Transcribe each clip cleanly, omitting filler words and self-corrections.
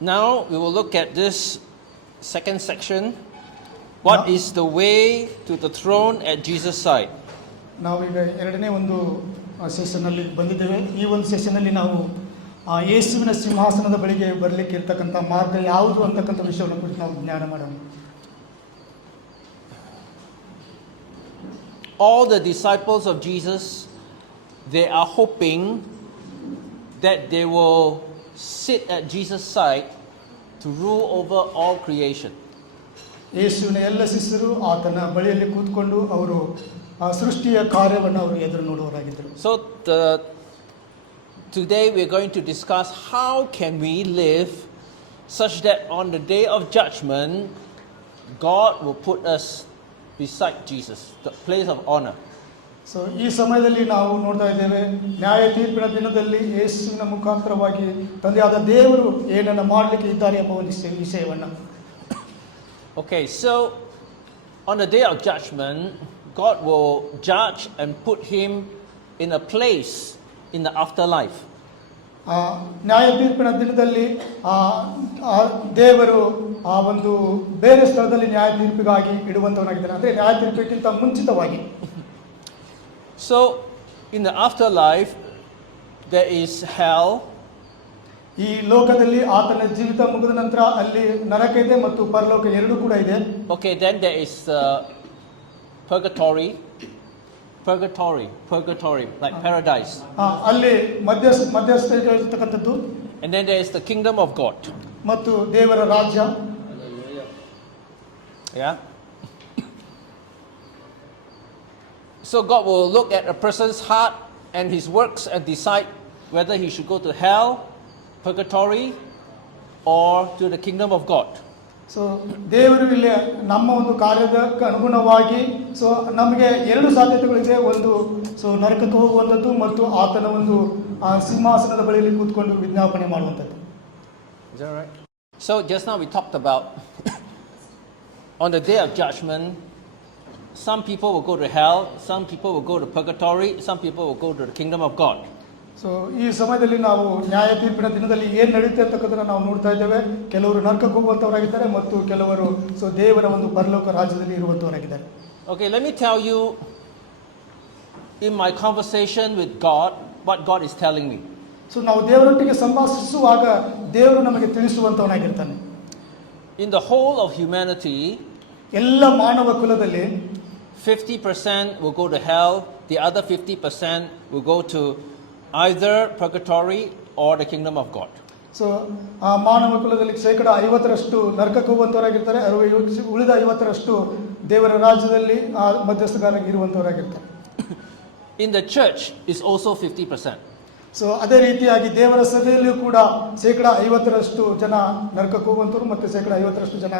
Now we will look at this second section. What is the way to the throne at Jesus' side? ನಾವೀಗ ಎರಡನೇ ಒಂದು ಸೆಷನ್ನಲ್ಲಿ ಬಂದಿದ್ದೇವೆ. ಈ ಒಂದು ಸೆಷನ್ನಲ್ಲಿ ನಾವು ಯೇಸುವಿನ ಸಿಂಹಾಸನದ ಬಳಿಗೆ ಬರಲಿಕ್ಕೆ ಇರ್ತಕ್ಕಂಥ ಮಾರ್ಗ ಯಾವುದು ಅಂತಕ್ಕಂಥ ವಿಷಯವನ್ನು ಕುರಿತು ನಾವು ಜ್ಞಾನ ಮಾಡೋಣ. All the disciples of Jesus, they are hoping that they will sit at Jesus' side to rule over all creation. ಯೇಸುವಿನ ಎಲ್ಲ ಶಿಷ್ಯರು ಆತನ ಬಳಿಯಲ್ಲಿ ಕೂತ್ಕೊಂಡು ಅವರು ಸೃಷ್ಟಿಯ ಕಾರ್ಯವನ್ನು ಅವರು ಎದುರು ನೋಡುವವರಾಗಿದ್ದರು. So today we're going to discuss how can we live such that on the day of judgment God will put us beside Jesus, the place of honor. So ಈ ಸಮಯದಲ್ಲಿ ನಾವು ನೋಡ್ತಾ ಇದ್ದೇವೆ, ನ್ಯಾಯ ತೀರ್ಪಿನ ದಿನದಲ್ಲಿ ಯೇಸುವಿನ ಮುಖಾಂತರವಾಗಿ ತಂದೆಯಾದ ದೇವರು ಏನನ್ನು ಮಾಡಲಿಕ್ಕೆ ಇದ್ದಾರೆ ಎಂಬ ಒಂದು ವಿಷಯವನ್ನು. Okay, so on the day of judgment, God will judge and put him in a place in the afterlife. ನ್ಯಾಯ ತೀರ್ಪಿನ ದಿನದಲ್ಲಿ ದೇವರು ಆ ಒಂದು ಬೇರೆ ಸ್ಥಳದಲ್ಲಿ ನ್ಯಾಯ ತೀರ್ಪಿಗಾಗಿ ಇಡುವಂತವನಾಗಿದ್ದಾನೆ, ಅಂದರೆ ನ್ಯಾಯ ತೀರ್ಪಿಗಿಂತ ಮುಂಚಿತವಾಗಿ. So in the afterlife there is hell. ಈ ಲೋಕದಲ್ಲಿ ಆತನ ಜೀವಿತ ಮುಗಿದ ನಂತರ ಅಲ್ಲಿ ನರಕ ಇದೆ ಮತ್ತು ಪರಲೋಕ ಎರಡೂ ಕೂಡ ಇದೆ. Okay, then there is purgatory, like paradise. ಅಲ್ಲಿ ಮಧ್ಯಸ್ಥ ಇರತಕ್ಕಂಥದ್ದು. And then there is the kingdom of God. ಮತ್ತು ದೇವರ ರಾಜ್ಯ. Yeah. So God will look at a person's heart and his works and decide whether he should go to hell, purgatory, or to the kingdom of God. So ದೇವರು ಇಲ್ಲಿ ನಮ್ಮ ಒಂದು ಕಾರ್ಯದ ಅನುಗುಣವಾಗಿ so ನಮಗೆ ಎರಡು ಸಾಧ್ಯತೆಗಳಿದೆ. ಒಂದು ಸೊ ನರಕಕ್ಕೆ ಹೋಗುವಂಥದ್ದು ಮತ್ತು ಆತನ ಒಂದು ಸಿಂಹಾಸನದ ಬಳಿಯಲ್ಲಿ ಕೂತ್ಕೊಂಡು ವಿಜ್ಞಾಪನೆ ಮಾಡುವಂಥದ್ದು. Is that right? So just now we talked about on the day of judgment, some people will go to hell, some people will go to purgatory, some people will go to the kingdom of God. So ಈ ಸಮಯದಲ್ಲಿ ನಾವು ನ್ಯಾಯ ತೀರ್ಪಿನ ದಿನದಲ್ಲಿ ಏನು ನಡೆಯುತ್ತೆ ಅಂತಕ್ಕಂಥದ್ದನ್ನು ನಾವು ನೋಡ್ತಾ ಇದ್ದೇವೆ. ಕೆಲವರು ನರಕಕ್ಕೆ ಹೋಗುವಂಥವರಾಗಿದ್ದಾರೆ ಮತ್ತು ಕೆಲವರು ಸೊ ದೇವರ ಒಂದು ಪರಲೋಕ ರಾಜ್ಯದಲ್ಲಿ ಇರುವಂಥವರಾಗಿದ್ದಾರೆ. Okay, let me tell you in my conversation with God what God is telling me. So ನಾವು ದೇವರೊಟ್ಟಿಗೆ ಸಂಭಾಷಿಸುವಾಗ ದೇವರು ನಮಗೆ ತಿಳಿಸುವಂಥವನಾಗಿರ್ತಾನೆ. In the whole of humanity, ಎಲ್ಲ ಮಾನವ ಕುಲದಲ್ಲಿ 50% will go to hell, the other 50% will go to either purgatory or the kingdom of God. So ಆ ಮಾನವ ಕುಲದಲ್ಲಿ 50% ನರಕಕ್ಕೆ ಹೋಗುವಂಥವರಾಗಿರ್ತಾರೆ, ಉಳಿದ 50% ದೇವರ ರಾಜ್ಯದಲ್ಲಿ ಮಧ್ಯಸ್ಥಗಾರಾಗಿ ಇರುವಂಥವರಾಗಿರ್ತಾರೆ. In the church is also 50%. So ಅದೇ ರೀತಿಯಾಗಿ ದೇವರ ಸಭೆಯಲ್ಲಿಯೂ ಕೂಡ 50% ಜನ ನರಕಕ್ಕೆ ಹೋಗುವಂಥವ್ರು ಮತ್ತು 50% ಜನ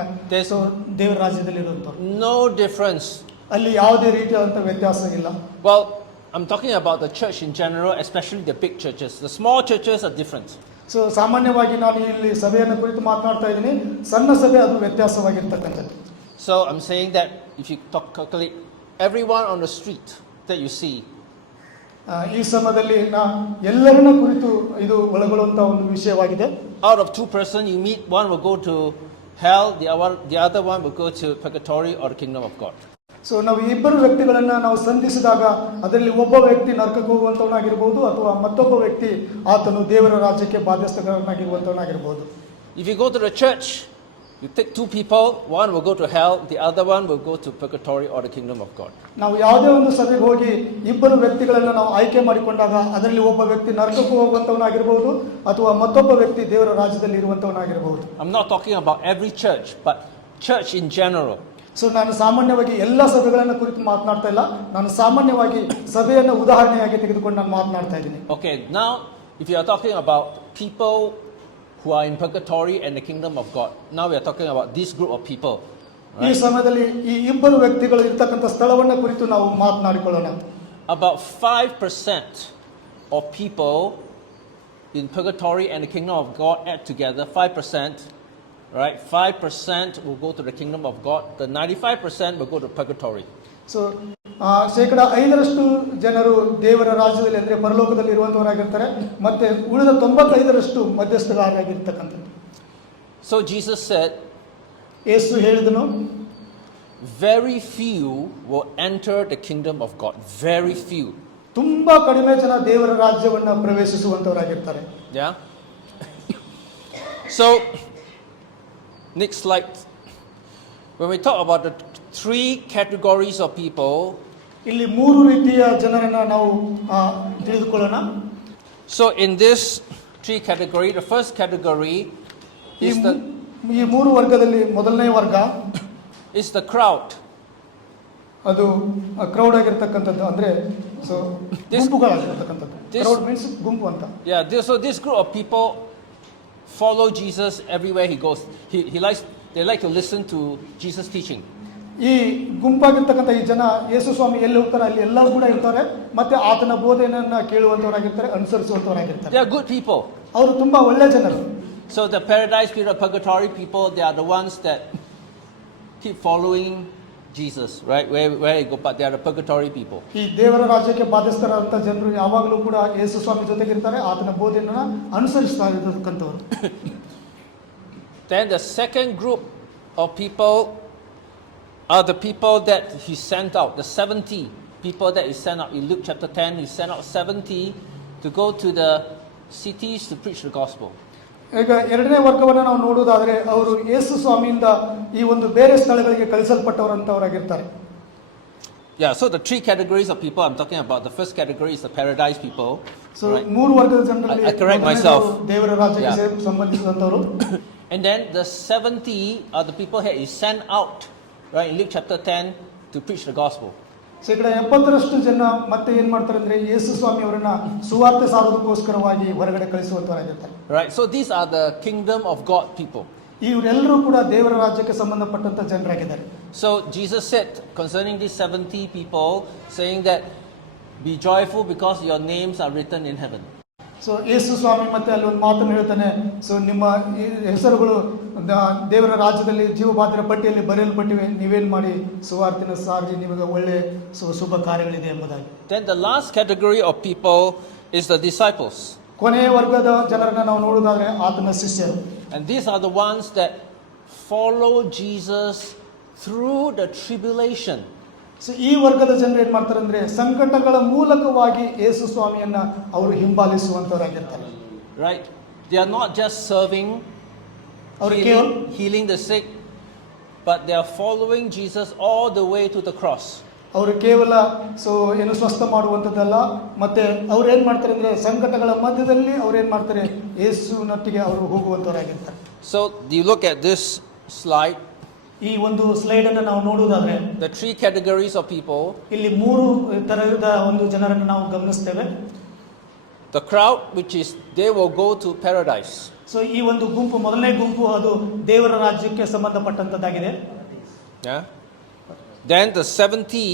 ದೇವರ ರಾಜ್ಯದಲ್ಲಿ ಇರುವಂಥವ್ರು. No difference. ಅಲ್ಲಿ ಯಾವುದೇ ರೀತಿಯಾದಂಥ ವ್ಯತ್ಯಾಸ ಇಲ್ಲ. Well, I'm talking about the church in general, especially the big churches. The small churches are different. So ಸಾಮಾನ್ಯವಾಗಿ ನಾನು ಇಲ್ಲಿ ಸಭೆಯನ್ನು ಕುರಿತು ಮಾತನಾಡ್ತಾ ಇದ್ದೀನಿ. ಸಣ್ಣ ಸಭೆ ಅದು ವ್ಯತ್ಯಾಸವಾಗಿರ್ತಕ್ಕಂಥದ್ದು. So I'm saying that if you calculate everyone on the street that you see, ಈ ಸಮಯದಲ್ಲಿ ಎಲ್ಲರನ್ನ ಕುರಿತು ಇದು ಒಳಗೊಳ್ಳುವಂತಹ ಒಂದು ವಿಷಯವಾಗಿದೆ. Out of 2 persons you meet, one will go to hell, the other one will go to purgatory or the kingdom of God. So ನಾವು ಇಬ್ಬರು ವ್ಯಕ್ತಿಗಳನ್ನ ನಾವು ಸಂಧಿಸಿದಾಗ ಅದರಲ್ಲಿ ಒಬ್ಬ ವ್ಯಕ್ತಿ ನರಕಕ್ಕೆ ಹೋಗುವಂತವನಾಗಿರಬಹುದು ಅಥವಾ ಮತ್ತೊಬ್ಬ ವ್ಯಕ್ತಿ ಆತನು ದೇವರ ರಾಜ್ಯಕ್ಕೆ ಬಾಧ್ಯಸ್ಥನಾಗಿರುವಂತವನಾಗಿರಬಹುದು. If you go to the church, you take 2 people, one will go to hell, the other one will go to purgatory or the kingdom of God. ನಾವು ಯಾವುದೇ ಒಂದು ಸಭೆಗೆ ಹೋಗಿ ಇಬ್ಬರು ವ್ಯಕ್ತಿಗಳನ್ನು ನಾವು ಆಯ್ಕೆ ಮಾಡಿಕೊಂಡಾಗ ಅದರಲ್ಲಿ ಒಬ್ಬ ವ್ಯಕ್ತಿ ನರಕಕ್ಕೆ ಹೋಗುವಂತವನಾಗಿರಬಹುದು ಅಥವಾ ಮತ್ತೊಬ್ಬ ವ್ಯಕ್ತಿ ದೇವರ ರಾಜ್ಯದಲ್ಲಿ ಇರುವಂತವನಾಗಿರಬಹುದು. I'm not talking about every church, but church in general. So ನಾನು ಸಾಮಾನ್ಯವಾಗಿ ಎಲ್ಲ ಸಭೆಗಳನ್ನು ಕುರಿತು ಮಾತನಾಡ್ತಾ ಇಲ್ಲ, ನಾನು ಸಾಮಾನ್ಯವಾಗಿ ಸಭೆಯನ್ನು ಉದಾಹರಣೆಯಾಗಿ ತೆಗೆದುಕೊಂಡು ನಾನು ಮಾತನಾಡ್ತಾ ಇದ್ದೀನಿ. Okay, now if you are talking about people who are in purgatory and the kingdom of God, now we are talking about this group of people. ಈ ಸಮಯದಲ್ಲಿ ಈ ಇಬ್ಬರು ವ್ಯಕ್ತಿಗಳು ಇರತಕ್ಕಂಥ ಸ್ಥಳವನ್ನು ಕುರಿತು ನಾವು ಮಾತನಾಡಿಕೊಳ್ಳೋಣ. About 5% of people in purgatory and the kingdom of God add together, 5%. Right, 5% will go to the kingdom of God. The 95% will go to purgatory. So 5% ಜನರು ದೇವರ ರಾಜ್ಯದಲ್ಲಿ ಅಂದರೆ ಪರಲೋಕದಲ್ಲಿ ಇರುವಂತವರಾಗಿರ್ತಾರೆ, ಮತ್ತೆ ಉಳಿದ 95% ಮಧ್ಯಸ್ಥಗಾರರಾಗಿರ್ತಕ್ಕಂಥದ್ದು. So Jesus said, ಯೇಸು ಹೇಳಿದನು, very few will enter the kingdom of God. Very few. ತುಂಬಾ ಕಡಿಮೆ ಜನ ದೇವರ ರಾಜ್ಯವನ್ನ ಪ್ರವೇಶಿಸುವಂತವರಾಗಿರ್ತಾರೆ. Yeah. So, next slide. When we talk about the three categories of people, ಇಲ್ಲಿ ಮೂರು ರೀತಿಯ ಜನರನ್ನ ನಾವು ತಿಳಿದುಕೊಳ್ಳೋಣ. so in this three category, the first category is ಈ ಮೂರು ವರ್ಗದಲ್ಲಿ ಮೊದಲನೇ ವರ್ಗ is the crowd. ಅದು ಕ್ರೌಡ್ ಆಗಿರ್ತಕ್ಕಂಥದ್ದು, ಅಂದ್ರೆ ಸೊ ಗುಂಪುಗಳಾಗಿರ್ತಕ್ಕಂಥದ್ದು. ಕ್ರೌಡ್ ಮೀನ್ಸ್ ಗುಂಪು ಅಂತ. Yeah, so this group of people follow Jesus everywhere he goes. They like to listen to Jesus teaching. ಈ ಗುಂಪಾಗಿರ್ತಕ್ಕಂಥ ಈ ಜನ ಯೇಸು ಸ್ವಾಮಿ ಎಲ್ಲಿ ಹೋಗ್ತಾರೆ ಅಲ್ಲಿ ಎಲ್ಲರೂ ಕೂಡ ಇರ್ತಾರೆ, ಮತ್ತೆ ಆತನ ಬೋಧನೆಯನ್ನ ಕೇಳುವಂತವರಾಗಿರ್ತಾರೆ, ಅನುಸರಿಸುವಂತವರಾಗಿರ್ತಾರೆ. They are good people. ಅವರು ತುಂಬಾ ಒಳ್ಳೆ ಜನರು. So the paradise people, purgatory people, they are the ones that keep following Jesus, right? Where he go, but they are the purgatory people. ಈ ದೇವರ ರಾಜ್ಯಕ್ಕೆ ಬಾಧಿಸ್ತಾರಂತ ಜನರು ಯಾವಾಗಲೂ ಕೂಡ ಯೇಸು ಸ್ವಾಮಿ ಜೊತೆಗಿರ್ತಾರೆ, ಆತನ ಬೋಧನೆಯನ್ನ ಅನುಸರಿಸ್ತಾ ಇರತಕ್ಕಂಥವ್ರು. Then the second group of people are the people that he sent out, the 70 people that he sent out. In Luke chapter 10, he sent out 70 to go to the cities to preach the gospel. ಈಗ ಎರಡನೇ ವರ್ಗವನ್ನು ನಾವು ನೋಡುವುದಾದ್ರೆ ಅವರು ಯೇಸು ಸ್ವಾಮಿಯಿಂದ ಈ ಒಂದು ಬೇರೆ ಸ್ಥಳಗಳಿಗೆ ಕಳಿಸಲ್ಪಟ್ಟವರಂತವರಾಗಿರ್ತಾರೆ. Yeah, so the three categories of people I'm talking about, the first category is the paradise people. So ಮೂರು ವರ್ಗದ ಜನರಲ್ಲಿ I correct myself. ದೇವರ ರಾಜ್ಯಕ್ಕೆ ಸಂಬಂಧಿಸಿದಂತವರು. And then the 70 are the people that he sent out, right, in Luke chapter 10 to preach the gospel. ಶೇಕಡ 70ರಷ್ಟು ಜನ ಮತ್ತೆ ಏನ್ ಮಾಡ್ತಾರೆ ಅಂದ್ರೆ ಯೇಸು ಸ್ವಾಮಿ ಅವರನ್ನ ಸುವಾರ್ತೆ ಸಾರೋದಕ್ಕೋಸ್ಕರವಾಗಿ ಹೊರಗಡೆ ಕಳಿಸುವಂತವರಾಗಿರ್ತಾರೆ. Right, so these are the kingdom of God people. ಇವರೆಲ್ಲರೂ ಕೂಡ ದೇವರ ರಾಜ್ಯಕ್ಕೆ ಸಂಬಂಧಪಟ್ಟಂತ ಜನರಾಗಿದ್ದಾರೆ. So Jesus said concerning these 70 people, saying that be joyful because your names are written in heaven. So Yesu ಸ್ವಾಮಿ ಮತ್ತೆ ಅಲ್ಲಿ ಒಂದು ಮಾತನ್ನು ಹೇಳ್ತಾನೆ, ಸೊ ನಿಮ್ಮ ಹೆಸರುಗಳು ದೇವರ ರಾಜ್ಯದಲ್ಲಿ ಜೀವಬಾಧ್ಯರ ಪಟ್ಟಿಯಲ್ಲಿ ಬರೆಯಲ್ಪಟ್ಟಿವೆ, ನೀವೇನ್ ಮಾಡಿ ಸುವಾರ್ತಿನ ಸಾರಿ ನಿಮಗೆ ಒಳ್ಳೆ ಶುಭ ಕಾರ್ಯಗಳಿದೆ ಎಂಬುದಾಗಿ. Then the last category of people is the disciples. ಕೊನೆಯ ವರ್ಗದ ಜನರನ್ನ ನಾವು ನೋಡುವುದಾದ್ರೆ ಆತನ ಶಿಷ್ಯರು. And these are the ones that follow Jesus through the tribulation. So ಈ ವರ್ಗದ ಜನರು ಏನ್ ಮಾಡ್ತಾರೆ ಅಂದ್ರೆ ಸಂಕಟಗಳ ಮೂಲಕವಾಗಿ ಯೇಸು ಸ್ವಾಮಿಯನ್ನ ಅವರು ಹಿಂಬಾಲಿಸುವಂತವರಾಗಿರ್ತಾರೆ. Right? They are not just serving, healing the sick, but they are following Jesus all the way to the cross. ಅವರು ಕೇವಲ ಏನು ಸ್ವಸ್ಥ ಮಾಡುವಂಥದ್ದಲ್ಲ, ಮತ್ತೆ ಅವ್ರು ಏನ್ ಮಾಡ್ತಾರೆ ಅಂದ್ರೆ ಸಂಕಟಗಳ ಮಧ್ಯದಲ್ಲಿ ಅವ್ರು ಏನ್ ಮಾಡ್ತಾರೆ ಯೇಸುನೊಟ್ಟಿಗೆ ಅವರು ಹೋಗುವಂತವರಾಗಿರ್ತಾರೆ. So you look at this slide. ಈ ಒಂದು ಸ್ಲೈಡ್ ಅನ್ನು ನಾವು ನೋಡುವುದಾದ್ರೆ the three categories of people, ಇಲ್ಲಿ ಮೂರು ತರಹದ ಒಂದು ಜನರನ್ನು ನಾವು ಗಮನಿಸ್ತೇವೆ. The crowd, which is they will go to paradise. So ಈ ಒಂದು ಗುಂಪು, ಮೊದಲನೇ ಗುಂಪು ಅದು ದೇವರ ರಾಜ್ಯಕ್ಕೆ ಸಂಬಂಧಪಟ್ಟಂತದ್ದಾಗಿದೆ. Yeah. Then the 70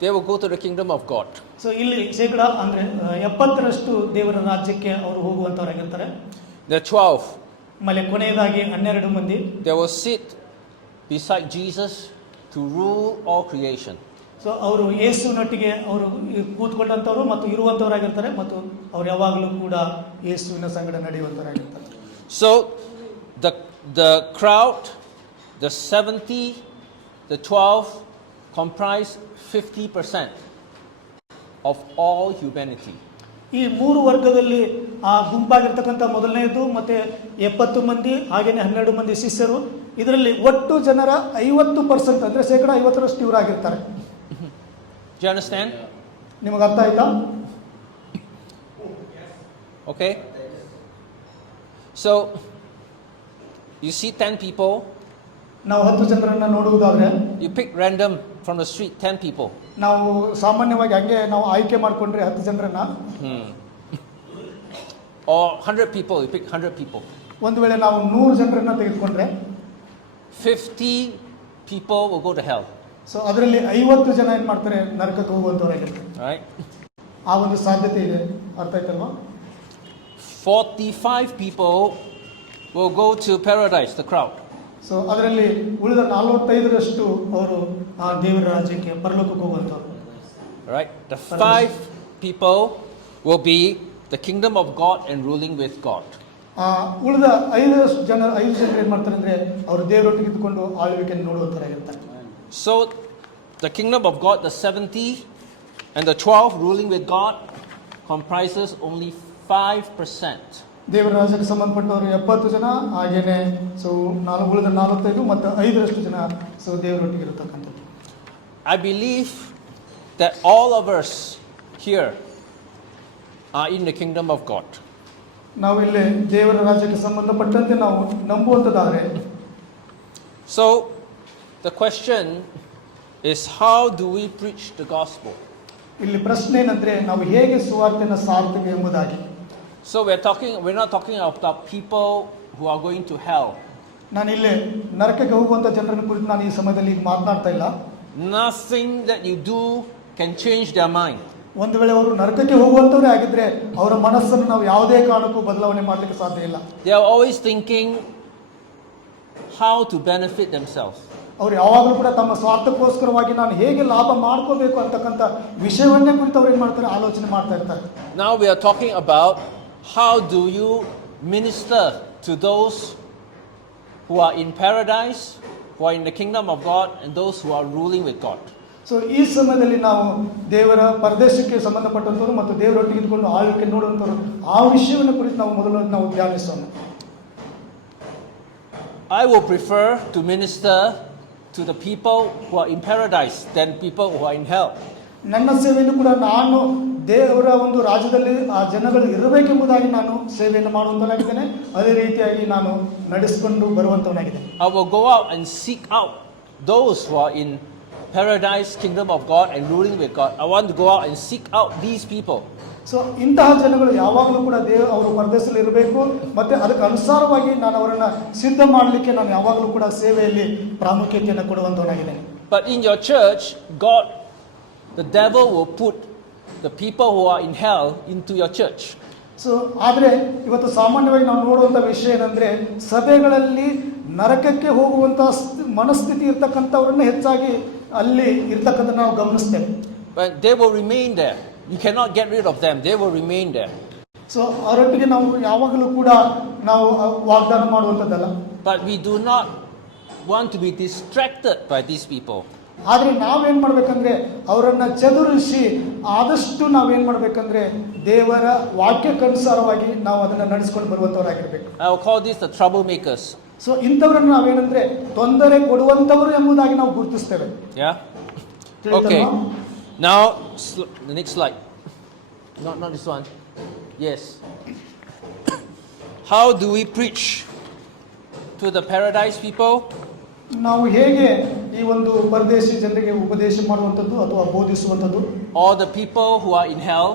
they will go to the kingdom of God. So ಇಲ್ಲಿ ಶೇಕಡ ಅಂದ್ರೆ 70ರಷ್ಟು ದೇವರ ರಾಜ್ಯಕ್ಕೆ ಅವರು ಹೋಗುವಂತವರಾಗಿರ್ತಾರೆ. The 12 ಆಮೇಲೆ ಕೊನೆಯದಾಗಿ 12 ಮಂದಿ they will sit beside Jesus to rule all creation. So ಅವರು ಯೇಸುವಿನೊಟ್ಟಿಗೆ ಅವರು ಕೂತ್ಕೊಂಡಂತವರು ಮತ್ತು ಇರುವಂತವರಾಗಿರ್ತಾರೆ, ಮತ್ತು ಅವರು ಯಾವಾಗಲೂ ಕೂಡ ಯೇಸುವಿನ ಸಂಗಡ ನಡೆಯುವಂತವರಾಗಿರ್ತಾರೆ. So the crowd, the 70, the 12 comprise 50% of all humanity. ಈ ಮೂರು ವರ್ಗದಲ್ಲಿ ಆ ಗುಂಪಾಗಿರ್ತಕ್ಕಂಥ ಮೊದಲನೇದು ಮತ್ತೆ 70 ಮಂದಿ, ಹಾಗೇನೆ 12 ಮಂದಿ ಶಿಷ್ಯರು, ಇದರಲ್ಲಿ ಒಟ್ಟು ಜನರ 50% ಅಂದ್ರೆ ಶೇಕಡ 50ರಷ್ಟು ಇವರಾಗಿರ್ತಾರೆ. Do you understand? ನಿಮಗೆ ಅರ್ಥ ಆಯ್ತಾ? Okay. So you see 10 people. ನಾವು 10 ಜನರನ್ನ ನೋಡುವುದಾದ್ರೆ You pick random from the street 10 people. ನಾವು ಸಾಮಾನ್ಯವಾಗಿ ಹಂಗೆ ನಾವು ಆಯ್ಕೆ ಮಾಡ್ಕೊಂಡ್ರೆ 10 ಜನರನ್ನ, or 100 people, you pick 100 people. ಒಂದು ವೇಳೆ ನಾವು 100 ಜನರನ್ನ ತೆಗೆದುಕೊಂಡ್ರೆ 50 people will go to hell. So ಅದರಲ್ಲಿ 50 ಜನ ಏನ್ ಮಾಡ್ತಾರೆ, ನರಕಕ್ಕೆ ಹೋಗುವಂತವರಾಗಿರ್ತಾರೆ. Right? ಆ ಒಂದು ಸಾಧ್ಯತೆ ಇದೆ. ಅರ್ಥ ಆಯ್ತಲ್ವಾ? 45 people will go to paradise, the crowd. So ಅದರಲ್ಲಿ ಉಳಿದ 45ರಷ್ಟು ಅವರು ಆ ದೇವರ ರಾಜ್ಯಕ್ಕೆ ಪರಲೋಕಕ್ಕೆ ಹೋಗುವಂತವರು. Right? The 5 people will be the kingdom of God and ruling with God. ಉಳಿದ 5 ಜನರು ಏನು ಮಾಡ್ತಾರೆ ಅಂದರೆ ಅವರು ದೇವರೊಟ್ಟಿಗೆ ಇದ್ದುಕೊಂಡು ಆಳ್ವಿಕೆಯನ್ನು ನೋಡುವಂತರಾಗಿರ್ತಾರೆ. So the kingdom of God, the 70 and the 12 ruling with God, comprises only 5%. ದೇವರ ರಾಜ್ಯಕ್ಕೆ ಸಂಬಂಧಪಟ್ಟವರು 70 ಜನ, ಹಾಗೇನೆ ಉಳಿದ 45 ಮತ್ತು 5ರಷ್ಟು ಜನ ದೇವರೊಟ್ಟಿಗೆ ಇರತಕ್ಕಂಥದ್ದು. I believe that all of us here are in the kingdom of God. ನಾವು ಇಲ್ಲಿ ದೇವರ ರಾಜ್ಯಕ್ಕೆ ಸಂಬಂಧಪಟ್ಟಂತೆ ನಾವು ನಂಬುವಂತದಾದ್ರೆ, so the question is, how do we preach the gospel? ಇಲ್ಲಿ ಪ್ರಶ್ನೆ ಏನಂದ್ರೆ ನಾವು ಹೇಗೆ ಸುವಾರ್ತೆಯನ್ನು ಸಾರ್ತೇವೆ ಎಂಬುದಾಗಿ. So we're not talking about people who are going to hell. ನಾನು ಇಲ್ಲಿ ನರಕಕ್ಕೆ ಹೋಗುವಂತ ಜನರನ್ನು ಕುರಿತು ನಾನು ಈ ಸಮಯದಲ್ಲಿ ಮಾತನಾಡ್ತಾ ಇಲ್ಲ. Nothing that you do can change their mind. ಒಂದು ವೇಳೆ ಅವರು ನರಕಕ್ಕೆ ಹೋಗುವಂತವರೇ ಆಗಿದ್ರೆ ಅವರ ಮನಸ್ಸನ್ನು ನಾವು ಯಾವುದೇ ಕಾರಣಕ್ಕೂ ಬದಲಾವಣೆ ಮಾಡಲಿಕ್ಕೆ ಸಾಧ್ಯ ಇಲ್ಲ. They are always thinking how to benefit themselves. ಅವರು ಯಾವಾಗಲೂ ಕೂಡ ತಮ್ಮ ಸ್ವಾರ್ಥಕ್ಕೋಸ್ಕರವಾಗಿ ನಾನು ಹೇಗೆ ಲಾಭ ಮಾಡ್ಕೋಬೇಕು ಅಂತಕ್ಕಂಥ ವಿಷಯವನ್ನೇ ಕುರಿತು ಅವ್ರು ಏನು ಮಾಡ್ತಾರೆ, ಆಲೋಚನೆ ಮಾಡ್ತಾ ಇರ್ತಾರೆ. Now we are talking about how do you minister to those who are in paradise, who are in the kingdom of God, and those who are ruling with God. So ಈ ಸಮಯದಲ್ಲಿ ನಾವು ದೇವರ ಪರದೇಶಕ್ಕೆ ಸಂಬಂಧಪಟ್ಟಂಥವ್ರು ಮತ್ತು ದೇವರೊಟ್ಟಿಗೆ ಇದ್ಕೊಂಡು ಆಳ್ವಿಕೆ ನೋಡುವಂಥವ್ರು ಆ ವಿಷಯವನ್ನು ಕುರಿತು ನಾವು ಧ್ಯಾನಿಸೋಣ. I will prefer to minister to the people who are in paradise than people who are in hell. ನನ್ನ ಸೇವೆಯನ್ನು ಕೂಡ ನಾನು ದೇವರ ಒಂದು ರಾಜ್ಯದಲ್ಲಿ ಆ ಜನಗಳು ಇರಬೇಕೆಂಬುದಾಗಿ ನಾನು ಸೇವೆಯನ್ನು ಮಾಡುವಂತನಾಗಿದ್ದೇನೆ. ಅದೇ ರೀತಿಯಾಗಿ ನಾನು ನಡೆಸಿಕೊಂಡು ಬರುವಂತವನಾಗಿದ್ದೇನೆ. I will go out and seek out those who are in paradise, kingdom of God, and ruling with God. I want to go out and seek out these people. So ಇಂತಹ ಜನಗಳು ಯಾವಾಗಲೂ ಕೂಡ ಅವರು ಪರದೇಶದಲ್ಲಿ ಇರಬೇಕು, ಮತ್ತೆ ಅದಕ್ಕೆ ಅನುಸಾರವಾಗಿ ನಾನು ಅವರನ್ನು ಸಿದ್ಧ ಮಾಡಲಿಕ್ಕೆ ನಾನು ಯಾವಾಗಲೂ ಕೂಡ ಸೇವೆಯಲ್ಲಿ ಪ್ರಾಮುಖ್ಯತೆಯನ್ನು ಕೊಡುವಂತವನಾಗಿದ್ದೇನೆ. But in your church, God, the devil will put the people who are in hell into your church. So ಆದರೆ ಇವತ್ತು ಸಾಮಾನ್ಯವಾಗಿ ನಾವು ನೋಡುವಂಥ ವಿಷಯ ಏನಂದ್ರೆ, ಸಭೆಗಳಲ್ಲಿ ನರಕಕ್ಕೆ ಹೋಗುವಂಥ ಮನಸ್ಥಿತಿ ಇರ್ತಕ್ಕಂಥವ್ರನ್ನ ಹೆಚ್ಚಾಗಿ ಅಲ್ಲಿ ಇರ್ತಕ್ಕಂಥ ನಾವು ಗಮನಿಸ್ತೇವೆ. But they will remain there. You cannot get rid of them. They will remain there. So ಅವರೊಟ್ಟಿಗೆ ನಾವು ಯಾವಾಗಲೂ ಕೂಡ ನಾವು ವಾಗ್ದಾನ ಮಾಡುವಂಥದ್ದಲ್ಲ. But we do not want to be distracted by these people. ಆದರೆ ನಾವೇನು ಮಾಡಬೇಕಂದ್ರೆ ಅವರನ್ನು ಚದುರಿಸಿ ಆದಷ್ಟು ನಾವೇನು ಮಾಡಬೇಕಂದ್ರೆ ದೇವರ ವಾಕ್ಯಕ್ಕನುಸಾರವಾಗಿ ನಾವು ಅದನ್ನು ನಡೆಸ್ಕೊಂಡು ಬರುವಂಥವರಾಗಿರ್ಬೇಕು. I will call this the troublemakers. So ಇಂಥವ್ರನ್ನು ನಾವೇನಂದ್ರೆ ತೊಂದರೆ ಕೊಡುವಂಥವರು ಎಂಬುದಾಗಿ ನಾವು ಗುರುತಿಸ್ತೇವೆ. Yeah? Okay. Now, the next slide. Not this one. Yes. How do we preach to the paradise people? ನಾವು ಹೇಗೆ ಈ ಒಂದು ಪರದೇಶಿ ಜನರಿಗೆ ಉಪದೇಶ ಮಾಡುವಂಥದ್ದು ಅಥವಾ ಬೋಧಿಸುವಂಥದ್ದು, Or the people who are in hell?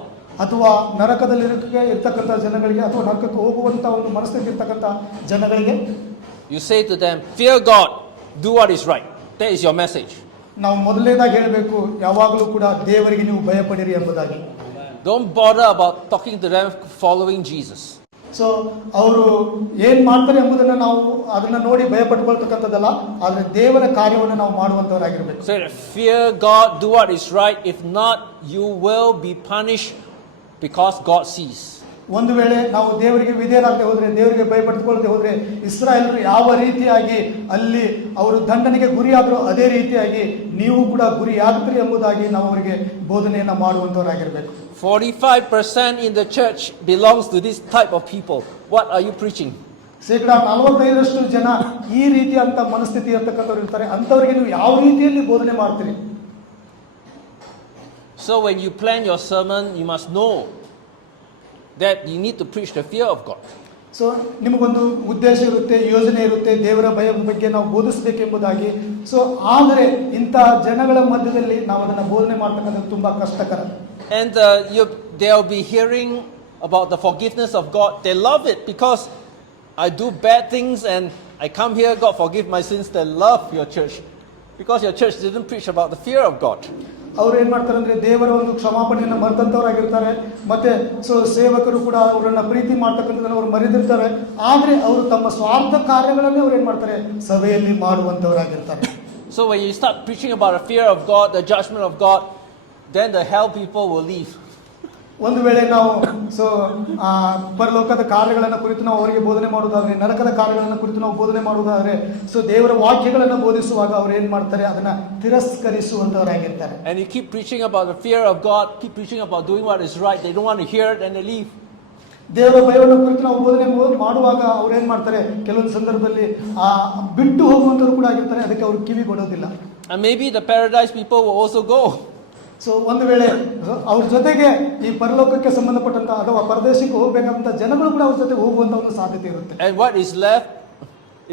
ಅಥವಾ ನರಕದಲ್ಲಿ ಇರ್ತಕ್ಕಂಥ ಜನಗಳಿಗೆ ಅಥವಾ ನರಕಕ್ಕೆ ಹೋಗುವಂಥ ಒಂದು ಮನಸ್ಥಿತಿ ಇರ್ತಕ್ಕಂಥ ಜನಗಳಿಗೆ You say to them, fear God, do what is right. That is your message. ನಾವು ಮೊದಲನೇದಾಗಿ ಹೇಳಬೇಕು, ಯಾವಾಗಲೂ ಕೂಡ ದೇವರಿಗೆ ನೀವು ಭಯಪಡಿರಿ ಎಂಬುದಾಗಿ. Don't bother about talking to them following Jesus. So ಅವರು ಏನ್ ಮಾಡ್ತಾರೆ ಎಂಬುದನ್ನು ನಾವು ಅದನ್ನ ನೋಡಿ ಭಯಪಟ್ಟುಕೊಳ್ತಕ್ಕಂಥದ್ದಲ್ಲ, ಆದರೆ ದೇವರ ಕಾರ್ಯವನ್ನು ನಾವು ಮಾಡುವಂತವರಾಗಿರ್ಬೇಕು. Say, fear God, do what is right. If not, you will be punished because God sees. ಒಂದು ವೇಳೆ ನಾವು ದೇವರಿಗೆ ವಿಧೇಯರಾಗದೆ ಹೋದ್ರೆ, ದೇವರಿಗೆ ಭಯಪಟ್ಟುಕೊಳ್ಳದೆ ಹೋದ್ರೆ, ಇಸ್ರಾಯೇಲರು ಯಾವ ರೀತಿಯಾಗಿ ಅಲ್ಲಿ ಅವರು ದಂಡನೆಗೆ ಗುರಿಯಾದರೂ ಅದೇ ರೀತಿಯಾಗಿ ನೀವು ಕೂಡ ಗುರಿಯಾಗ್ತೀರಿ ಎಂಬುದಾಗಿ ನಾವು ಅವರಿಗೆ ಬೋಧನೆಯನ್ನ ಮಾಡುವಂತವರಾಗಿರ್ಬೇಕು. 45% in the church belongs to this type of people. What are you preaching? 45% ಜನ ಈ ರೀತಿಯಂತ ಮನಸ್ಥಿತಿ ಅಂತಕ್ಕಂಥವ್ರು ಇರ್ತಾರೆ. ಅಂಥವ್ರಿಗೆ ನೀವು ಯಾವ ರೀತಿಯಲ್ಲಿ ಬೋಧನೆ ಮಾಡ್ತೀರಿ? So when you plan your sermon, you must know that you need to preach the fear of God. So ನಿಮಗೊಂದು ಉದ್ದೇಶ ಇರುತ್ತೆ, ಯೋಜನೆ ಇರುತ್ತೆ, ದೇವರ ಭಯದ ಬಗ್ಗೆ ನಾವು ಬೋಧಿಸಬೇಕೆಂಬುದಾಗಿ. ಸೊ ಆದರೆ ಇಂತಹ ಜನಗಳ ಮಧ್ಯದಲ್ಲಿ ನಾವು ಅದನ್ನು ಬೋಧನೆ ಮಾಡ್ತಕ್ಕಂಥದ್ದು ತುಂಬಾ ಕಷ್ಟಕರ. And they'll be hearing about the forgiveness of God. They love it because I do bad things and I come here, God forgive my sins. They love your church because your church didn't preach about the fear of God. ಅವ್ರು ಏನ್ ಮಾಡ್ತಾರೆ ಅಂದ್ರೆ ದೇವರ ಒಂದು ಕ್ಷಮಾಪಣೆಯನ್ನು ಮರೆತಂತವರಾಗಿರ್ತಾರೆ. ಮತ್ತೆ ಸೇವಕರು ಕೂಡ ಅವರನ್ನ ಪ್ರೀತಿ ಮಾಡ್ತಕ್ಕಂಥದ್ದನ್ನು ಅವ್ರು ಮರೆದಿರ್ತಾರೆ. ಆದ್ರೆ ಅವರು ತಮ್ಮ ಸ್ವಾರ್ಥ ಕಾರ್ಯಗಳನ್ನೇ ಅವ್ರು ಏನ್ ಮಾಡ್ತಾರೆ, ಸಭೆಯಲ್ಲಿ ಮಾಡುವಂತವರಾಗಿರ್ತಾರೆ. So when you start preaching about the fear of God, the judgment of God, then the hell people will leave. ಒಂದು ವೇಳೆ ನಾವು ಸೊ ಪರಲೋಕದ ಕಾರ್ಯಗಳನ್ನು ಕುರಿತು ನಾವು ಅವರಿಗೆ ಬೋಧನೆ ಮಾಡುವುದಾದ್ರೆ, ನರಕದ ಕಾರ್ಯಗಳನ್ನು ಕುರಿತು ನಾವು ಬೋಧನೆ ಮಾಡುವುದಾದ್ರೆ, ಸೊ ದೇವರ ವಾಕ್ಯಗಳನ್ನು ಬೋಧಿಸುವಾಗ ಅವ್ರು ಏನ್ ಮಾಡ್ತಾರೆ, ಅದನ್ನ ತಿರಸ್ಕರಿಸುವಂತವರಾಗಿರ್ತಾರೆ. And you keep preaching about the fear of God, keep preaching about doing what is right. They don't want to hear it and they leave. ದೇವರ ಭಯವನ್ನು ಕುರಿತು ನಾವು ಬೋಧನೆ ಮಾಡುವಾಗ ಅವ್ರು ಏನ್ ಮಾಡ್ತಾರೆ, ಕೆಲವೊಂದು ಸಂದರ್ಭದಲ್ಲಿ ಬಿಟ್ಟು ಹೋಗುವಂತವ್ರು ಕೂಡ ಆಗಿರ್ತಾರೆ, ಅದಕ್ಕೆ ಅವ್ರು ಕಿವಿ ಕೊಡೋದಿಲ್ಲ. And maybe the paradise people will also go. So ಒಂದು ವೇಳೆ ಅವ್ರ ಜೊತೆಗೆ ಈ ಪರಲೋಕಕ್ಕೆ ಸಂಬಂಧಪಟ್ಟಂತ ಅಥವಾ ಪರದೇಶಕ್ಕೆ ಹೋಗ್ಬೇಕಂತ ಜನಗಳು ಕೂಡ ಅವ್ರ ಜೊತೆ ಹೋಗುವಂತ ಒಂದು ಸಾಧ್ಯತೆ ಇರುತ್ತೆ. And what is left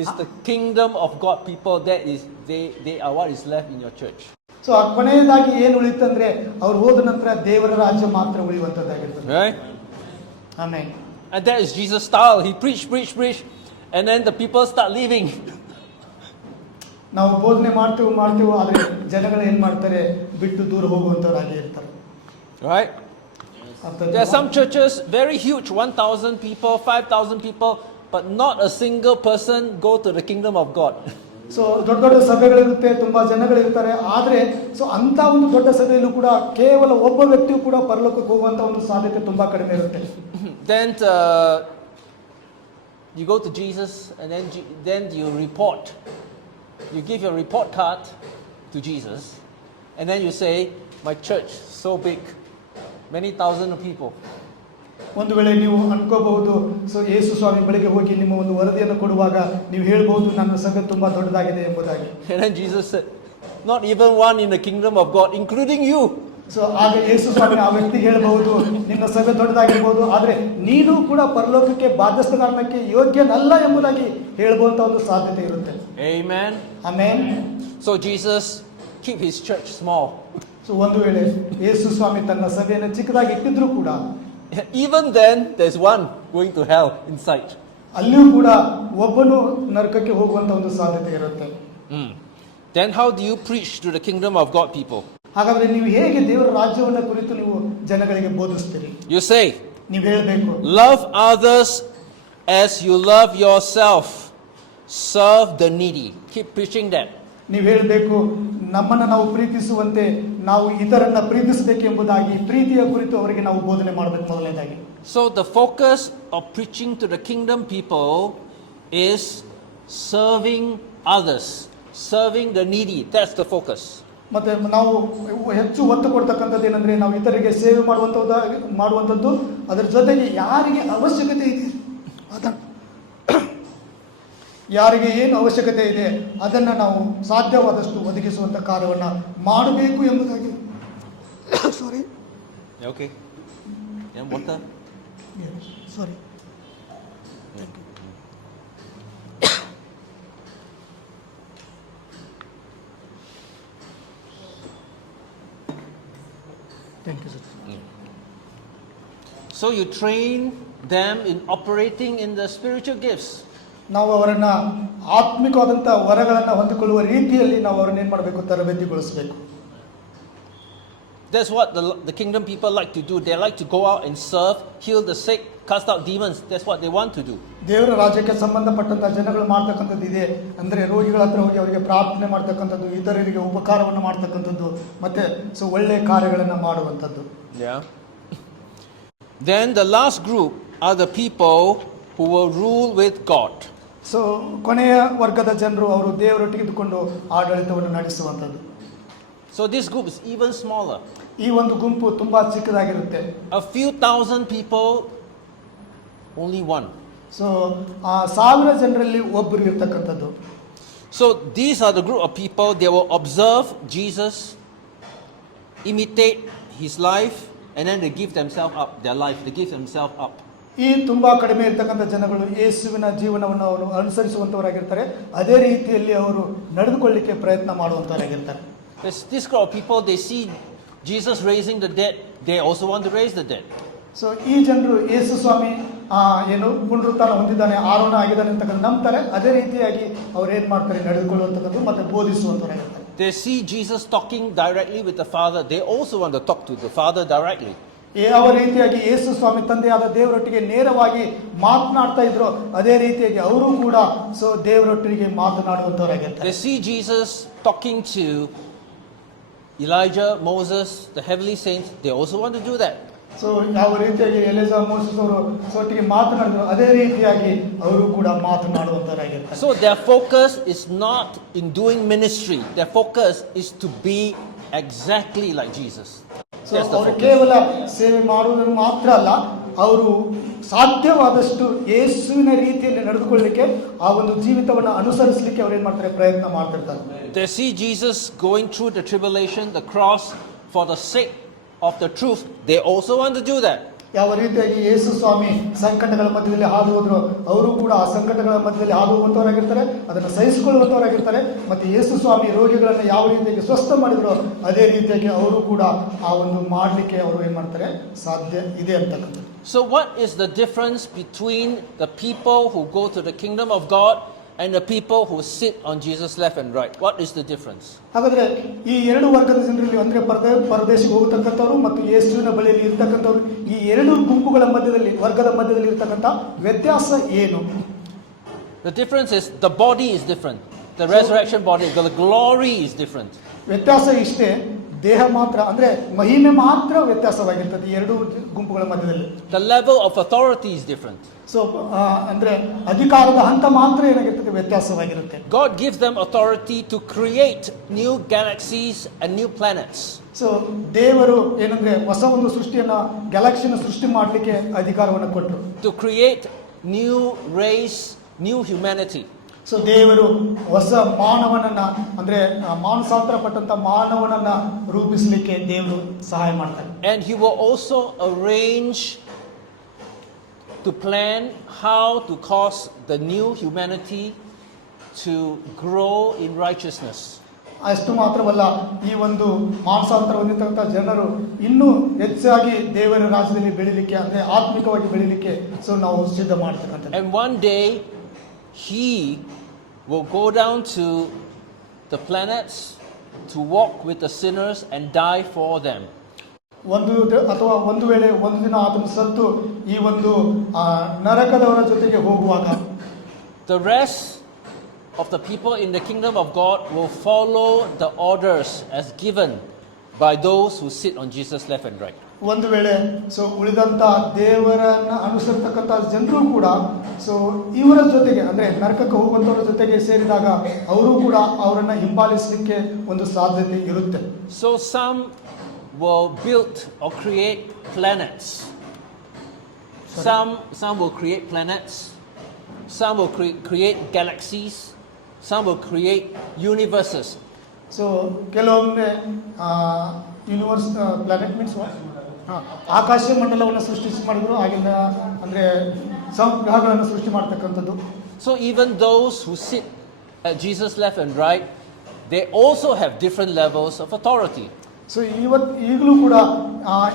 is the kingdom of God people. That is, they are what is left in your church. So ಕೊನೆಯದಾಗಿ ಏನು ಉಳಿತಂದ್ರೆ ಅವ್ರು ಹೋದ ನಂತರ ದೇವರ ರಾಜ್ಯ ಮಾತ್ರ ಉಳಿಯುವಂತದ್ದಾಗಿರ್ತದೆ. Right? Amen. And that is Jesus' style. He preach, and then the people start leaving. ನಾವು ಬೋಧನೆ ಮಾಡ್ತೀವಿ ಆದ್ರೆ ಜನಗಳು ಏನ್ ಮಾಡ್ತಾರೆ, ಬಿಟ್ಟು ದೂರ ಹೋಗುವಂತವರಾಗಿ ಇರ್ತಾರೆ. Right? There are some churches very huge, 1,000 people, 5,000 people, but not a single person go to the kingdom of God. So ದೊಡ್ಡ ದೊಡ್ಡ ಸಭೆಗಳಿರುತ್ತೆ, ತುಂಬಾ ಜನಗಳಿರ್ತಾರೆ, ಆದ್ರೆ ಸೊ ಅಂತ ಒಂದು ದೊಡ್ಡ ಸಭೆಯಲ್ಲೂ ಕೂಡ ಕೇವಲ ಒಬ್ಬ ವ್ಯಕ್ತಿಯು ಕೂಡ ಪರಲೋಕಕ್ಕೆ ಹೋಗುವಂತ ಒಂದು ಸಾಧ್ಯತೆ ತುಂಬಾ ಕಡಿಮೆ ಇರುತ್ತೆ. Then you go to Jesus and then you report. You give your report card to Jesus, and then you say, my church so big, many thousands of people. ಒಂದು ವೇಳೆ ನೀವು ಅನ್ಕೋಬಹುದು, ಸೊ ಯೇಸು ಸ್ವಾಮಿ ಬಳಿಗೆ ಹೋಗಿ ನಿಮ್ಮ ಒಂದು ವರದಿಯನ್ನು ಕೊಡುವಾಗ ನೀವು ಹೇಳ್ಬಹುದು, ನನ್ನ ಸಭೆ ತುಂಬಾ ದೊಡ್ಡದಾಗಿದೆ ಎಂಬುದಾಗಿ. And then Jesus said, not even one in the kingdom of God, including you. So ಆಗ ಯೇಸು ಸ್ವಾಮಿ ಆ ವ್ಯಕ್ತಿಗೆ ಹೇಳಬಹುದು, ನಿನ್ನ ಸಭೆ ದೊಡ್ಡದಾಗಿರ್ಬೋದು, ಆದ್ರೆ ನೀನು ಕೂಡ ಪರಲೋಕಕ್ಕೆ ಬಾಧ್ಯಸ್ಥಾನಕ್ಕೆ ಯೋಗ್ಯನಲ್ಲ ಎಂಬುದಾಗಿ ಹೇಳಬಹುವಂತ ಒಂದು ಸಾಧ್ಯತೆ ಇರುತ್ತೆ. Amen. Amen. So Jesus keep his church small. So ಒಂದು ವೇಳೆ ಯೇಸು ಸ್ವಾಮಿ ತನ್ನ ಸಭೆಯನ್ನು ಚಿಕ್ಕದಾಗಿ ಇಟ್ಟಿದ್ರು ಕೂಡ, even then there's one going to hell inside. ಅಲ್ಲಿಯೂ ಕೂಡ ಒಬ್ಬನು ನರಕಕ್ಕೆ ಹೋಗುವಂತ ಒಂದು ಸಾಧ್ಯತೆ ಇರುತ್ತೆ. Then how do you preach to the kingdom of God people? ಹಾಗಾದ್ರೆ ನೀವು ಹೇಗೆ ದೇವರ ರಾಜ್ಯವನ್ನ ಕುರಿತು ನೀವು ಜನಗಳಿಗೆ ಬೋಧಿಸ್ತೀರಿ? You say, ನೀವು ಹೇಳಬೇಕು, love others as you love yourself, serve the needy. Keep preaching that. ನೀವು ಹೇಳಬೇಕು, ನಮ್ಮನ್ನ ನಾವು ಪ್ರೀತಿಸುವಂತೆ ನಾವು ಇತರನ್ನ ಪ್ರೀತಿಸಬೇಕೆಂಬುದಾಗಿ ಪ್ರೀತಿಯ ಕುರಿತು ಅವರಿಗೆ ನಾವು ಬೋಧನೆ ಮಾಡಬೇಕು ಮೊದಲನೇದಾಗಿ. So the focus of preaching to the kingdom people is serving others, serving the needy. That's the focus. ಮತ್ತೆ ನಾವು ಹೆಚ್ಚು ಒತ್ತು ಕೊಡ್ತಕ್ಕಂಥದ್ದು ಏನಂದ್ರೆ, ನಾವು ಇತರಿಗೆ ಸೇವೆ ಮಾಡುವಂಥದ್ದು, ಅದರ ಜೊತೆಗೆ ಯಾರಿಗೆ ಅವಶ್ಯಕತೆ ಇದೆ ಯಾರಿಗೆ ಏನು ಅವಶ್ಯಕತೆ ಇದೆ ಅದನ್ನ ನಾವು ಸಾಧ್ಯವಾದಷ್ಟು ಒದಗಿಸುವಂತ ಕಾರ್ಯವನ್ನ ಮಾಡಬೇಕು ಎಂಬುದಾಗಿ. ಸಾರಿ, Okay. And water. Sorry. Thank you, sir. So you train them in operating in the spiritual gifts. ನಾವು ಅವರನ್ನ ಆತ್ಮಿಕವಾದಂಥ ವರಗಳನ್ನು ಹೊಂದಿಕೊಳ್ಳುವ ರೀತಿಯಲ್ಲಿ ನಾವು ಅವರನ್ನ ಏನ್ ಮಾಡಬೇಕು, ತರಬೇತಿಗೊಳಿಸಬೇಕು. That's what the kingdom people like to do. They like to go out and serve, heal the sick, cast out demons. That's what they want to do. ದೇವರ ರಾಜ್ಯಕ್ಕೆ ಸಂಬಂಧಪಟ್ಟಂತ ಜನಗಳು ಮಾಡ್ತಕ್ಕಂಥದ್ದು ಇದೆ. ಅಂದ್ರೆ ರೋಗಿಗಳ ಹತ್ರ ಹೋಗಿ ಅವರಿಗೆ ಪ್ರಾರ್ಥನೆ ಮಾಡ್ತಕ್ಕಂಥದ್ದು, ಇತರರಿಗೆ ಉಪಕಾರವನ್ನು ಮಾಡ್ತಕ್ಕಂಥದ್ದು, ಮತ್ತೆ ಸೊ ಒಳ್ಳೆಯ ಕಾರ್ಯಗಳನ್ನು ಮಾಡುವಂಥದ್ದು. Yeah. Then the last group are the people who will rule with God. So ಕೊನೆಯ ವರ್ಗದ ಜನರು ಅವರು ದೇವರೊಟ್ಟಿಗೆ ಇದ್ದುಕೊಂಡು ಆಡಳಿತವನ್ನು ನಡೆಸುವಂಥದ್ದು. So this group is even smaller. ಈ ಒಂದು ಗುಂಪು ತುಂಬಾ ಚಿಕ್ಕದಾಗಿರುತ್ತೆ. A few thousand people, only one. So 1000 ಜನರಲ್ಲಿ ಒಬ್ಬರು ಇರ್ತಕ್ಕಂಥದ್ದು. So these are the group of people. They will observe Jesus, imitate his life, and then they give themselves up. Their life, they give themselves up. ಈ ತುಂಬಾ ಕಡಿಮೆ ಇರ್ತಕ್ಕಂಥ ಜನಗಳು ಯೇಸುವಿನ ಜೀವನವನ್ನು ಅವರು ಅನುಸರಿಸುವಂತವರಾಗಿರ್ತಾರೆ. ಅದೇ ರೀತಿಯಲ್ಲಿ ಅವರು ನಡೆದುಕೊಳ್ಳಿಕ್ಕೆ ಪ್ರಯತ್ನ ಮಾಡುವಂತವರಾಗಿರ್ತಾರೆ. This group of people, they see Jesus raising the dead. They also want to raise the dead. So ಈ ಜನರು ಯೇಸು ಸ್ವಾಮಿ ಏನು ಪುನರುತ್ಥಾನ ಹೊಂದಿದ್ದಾನೆ, ಆರೋಹಣ ಆಗಿದ್ದಾನೆ ಅಂತಕ್ಕಂಥ ನಂಬ್ತಾರೆ. ಅದೇ ರೀತಿಯಾಗಿ ಅವ್ರು ಏನ್ ಮಾಡ್ತಾರೆ, ನಡೆದುಕೊಳ್ಳುವಂತಕ್ಕಂಥ ಮತ್ತೆ ಬೋಧಿಸುವಂತವರಾಗಿರ್ತಾರೆ. They see Jesus talking directly with the Father. They also want to talk to the Father directly. ಯಾವ ರೀತಿಯಾಗಿ ಯೇಸು ಸ್ವಾಮಿ ತಂದೆಯಾದ ದೇವರೊಟ್ಟಿಗೆ ನೇರವಾಗಿ ಮಾತನಾಡ್ತಾ ಇದ್ರು, ಅದೇ ರೀತಿಯಾಗಿ ಅವರು ಕೂಡ so ದೇವರೊಟ್ಟಿಗೆ ಮಾತನಾಡುವಂತವರಾಗಿರ್ತಾರೆ. They see Jesus talking to Elijah, Moses, the heavenly saints. They also want to do that. So ಯಾವ ರೀತಿಯಾಗಿ ಎಲಿಜಾ ಮೋಸೆಸ್ ಅವರು ಒಟ್ಟಿಗೆ ಮಾತನಾಡಿದ್ರು ಅದೇ ರೀತಿಯಾಗಿ ಅವರು ಕೂಡ ಮಾತನಾಡುವಂತರಾಗಿರ್ತಾರೆ. So their focus is not in doing ministry. Their focus is to be exactly like Jesus. So That's the ಅವರು focus. ಕೇವಲ ಸೇವೆ ಮಾಡುವುದನ್ನು ಮಾತ್ರ ಅಲ್ಲ, ಅವರು ಸಾಧ್ಯವಾದಷ್ಟು ಯೇಸುವಿನ ರೀತಿಯಲ್ಲಿ ನಡೆದುಕೊಳ್ಳಲಿಕ್ಕೆ ಆ ಒಂದು ಜೀವಿತವನ್ನು ಅನುಸರಿಸಲಿಕ್ಕೆ ಅವ್ರು ಏನ್ ಮಾಡ್ತಾರೆ, ಪ್ರಯತ್ನ ಮಾಡ್ತಿರ್ತಾರೆ. They see Jesus going through the tribulation, the cross, for the sake of the truth. They also want to do that. ಯಾವ ರೀತಿಯಾಗಿ ಯೇಸು ಸ್ವಾಮಿ ಸಂಕಟಗಳ ಮಧ್ಯದಲ್ಲಿ ಹಾದು ಹೋದ್ರು, ಅವರು ಕೂಡ ಆ ಸಂಕಟಗಳ ಮಧ್ಯದಲ್ಲಿ ಹಾದು ಹೋಗುವಂತವರಾಗಿರ್ತಾರೆ, ಅದನ್ನು ಸಹಿಸಿಕೊಳ್ಳುವಂತವರಾಗಿರ್ತಾರೆ. ಮತ್ತೆ ಯೇಸು ಸ್ವಾಮಿ ರೋಗಿಗಳನ್ನು ಯಾವ ರೀತಿಯಾಗಿ ಸ್ವಸ್ಥ ಮಾಡಿದ್ರು ಅದೇ ರೀತಿಯಾಗಿ ಅವರು ಕೂಡ ಆ ಒಂದು ಮಾಡಲಿಕ್ಕೆ ಅವರು ಏನ್ ಮಾಡ್ತಾರೆ, ಸಾಧ್ಯ ಇದೆ ಅಂತಕ್ಕಂಥದ್ದು. So what is the difference between the people who go to the kingdom of God and the people who sit on Jesus' left and right? What is the difference? ಹಾಗಾದ್ರೆ ಈ ಎರಡು ವರ್ಗದ ಜನರಲ್ಲಿ ಅಂದ್ರೆ ಪರದೇಶಕ್ಕೆ ಹೋಗತಕ್ಕಂಥವ್ರು ಮತ್ತು ಯೇಸುವಿನ ಬಳಿಯಲ್ಲಿ ಇರ್ತಕ್ಕಂಥವ್ರು, ಈ ಎರಡು ಗುಂಪುಗಳ ಮಧ್ಯದಲ್ಲಿ, ವರ್ಗದ ಮಧ್ಯದಲ್ಲಿ ಇರ್ತಕ್ಕಂಥ ವ್ಯತ್ಯಾಸ ಏನು? The difference is the body is different. The resurrection body, the glory is different. ವ್ಯತ್ಯಾಸ ಇಷ್ಟೇ, ದೇಹ ಮಾತ್ರ ಅಂದ್ರೆ ಮಹಿಮೆ ಮಾತ್ರ ವ್ಯತ್ಯಾಸವಾಗಿರ್ತದೆ ಈ ಎರಡು ಗುಂಪುಗಳ ಮಧ್ಯದಲ್ಲಿ. The level of authority is different. So ಅಂದ್ರೆ ಅಧಿಕಾರದ ಹಂತ ಮಾತ್ರ ಏನಾಗಿರ್ತದೆ, ವ್ಯತ್ಯಾಸವಾಗಿರುತ್ತೆ. God gives them authority to create new galaxies and new planets. So ದೇವರು ಏನಂದ್ರೆ ಹೊಸ ಒಂದು ಸೃಷ್ಟಿಯನ್ನ, ಗ್ಯಾಲಕ್ಸಿನ ಸೃಷ್ಟಿ ಮಾಡಲಿಕ್ಕೆ ಅಧಿಕಾರವನ್ನು ಕೊಟ್ಟರು. To create new race, new humanity. So ದೇವರು ಹೊಸ ಮಾನವನನ್ನ ಅಂದ್ರೆ ಮಾನಸಾಂತರ ಪಟ್ಟಂತ ಮಾನವನನ್ನ ರೂಪಿಸಲಿಕ್ಕೆ ದೇವರು ಸಹಾಯ ಮಾಡ್ತಾರೆ. And he will also arrange to plan how to cause the new humanity to grow in righteousness. ಅಷ್ಟು ಮಾತ್ರವಲ್ಲ, ಈ ಒಂದು ಮಾನಸಾಂತರ ಹೊಂದಿರತಕ್ಕಂಥ ಜನರು ಇನ್ನೂ ಹೆಚ್ಚಾಗಿ ದೇವರ ರಾಜ್ಯದಲ್ಲಿ ಬೆಳಿಲಿಕ್ಕೆ, ಅಂದ್ರೆ ಆತ್ಮಿಕವಾಗಿ ಬೆಳಿಲಿಕ್ಕೆ ಸೊ ನಾವು ಸಿದ್ಧ ಮಾಡ್ತಕ್ಕಂಥ. And one day he will go down to the planets to walk with the sinners and die for them. ಅಥವಾ ಒಂದು ವೇಳೆ ಒಂದು ದಿನ ಆತನು ಸತ್ತು ಈ ಒಂದು ನರಕದವರ ಜೊತೆಗೆ ಹೋಗುವಾಗ The rest of the people in the kingdom of God will follow the orders as given by those who sit on Jesus' left and right. ಒಂದು ವೇಳೆ ಸೊ ಉಳಿದಂತ ದೇವರನ್ನ ಅನುಸರಿಸತಕ್ಕಂಥ ಜನರು ಕೂಡ ಸೊ ಇವರ ಜೊತೆಗೆ ಅಂದ್ರೆ ನರಕಕ್ಕೆ ಹೋಗುವಂತವರ ಜೊತೆಗೆ ಸೇರಿದಾಗ ಅವರು ಕೂಡ ಅವರನ್ನ ಹಿಂಬಾಲಿಸಲಿಕ್ಕೆ ಒಂದು ಸಾಧ್ಯತೆ ಇರುತ್ತೆ. So some will build or create planets. Some will create planets. Some will create galaxies. Some will create universes. So ಕೆಲವೊಮ್ಮೆ ಯೂನಿವರ್ಸ್ ಪ್ಲಾನೆಟ್ ಮೀನ್ಸ್ ಆಕಾಶ ಮಂಡಲವನ್ನು ಸೃಷ್ಟಿ ಮಾಡಿದ್ರು, ಆಗಿಂದ ಅಂದ್ರೆ ಗ್ರಹಗಳನ್ನು ಸೃಷ್ಟಿ ಮಾಡ್ತಕ್ಕಂಥದ್ದು. So even those who sit at Jesus' left and right, they also have different levels of authority. So ಈಗಲೂ ಕೂಡ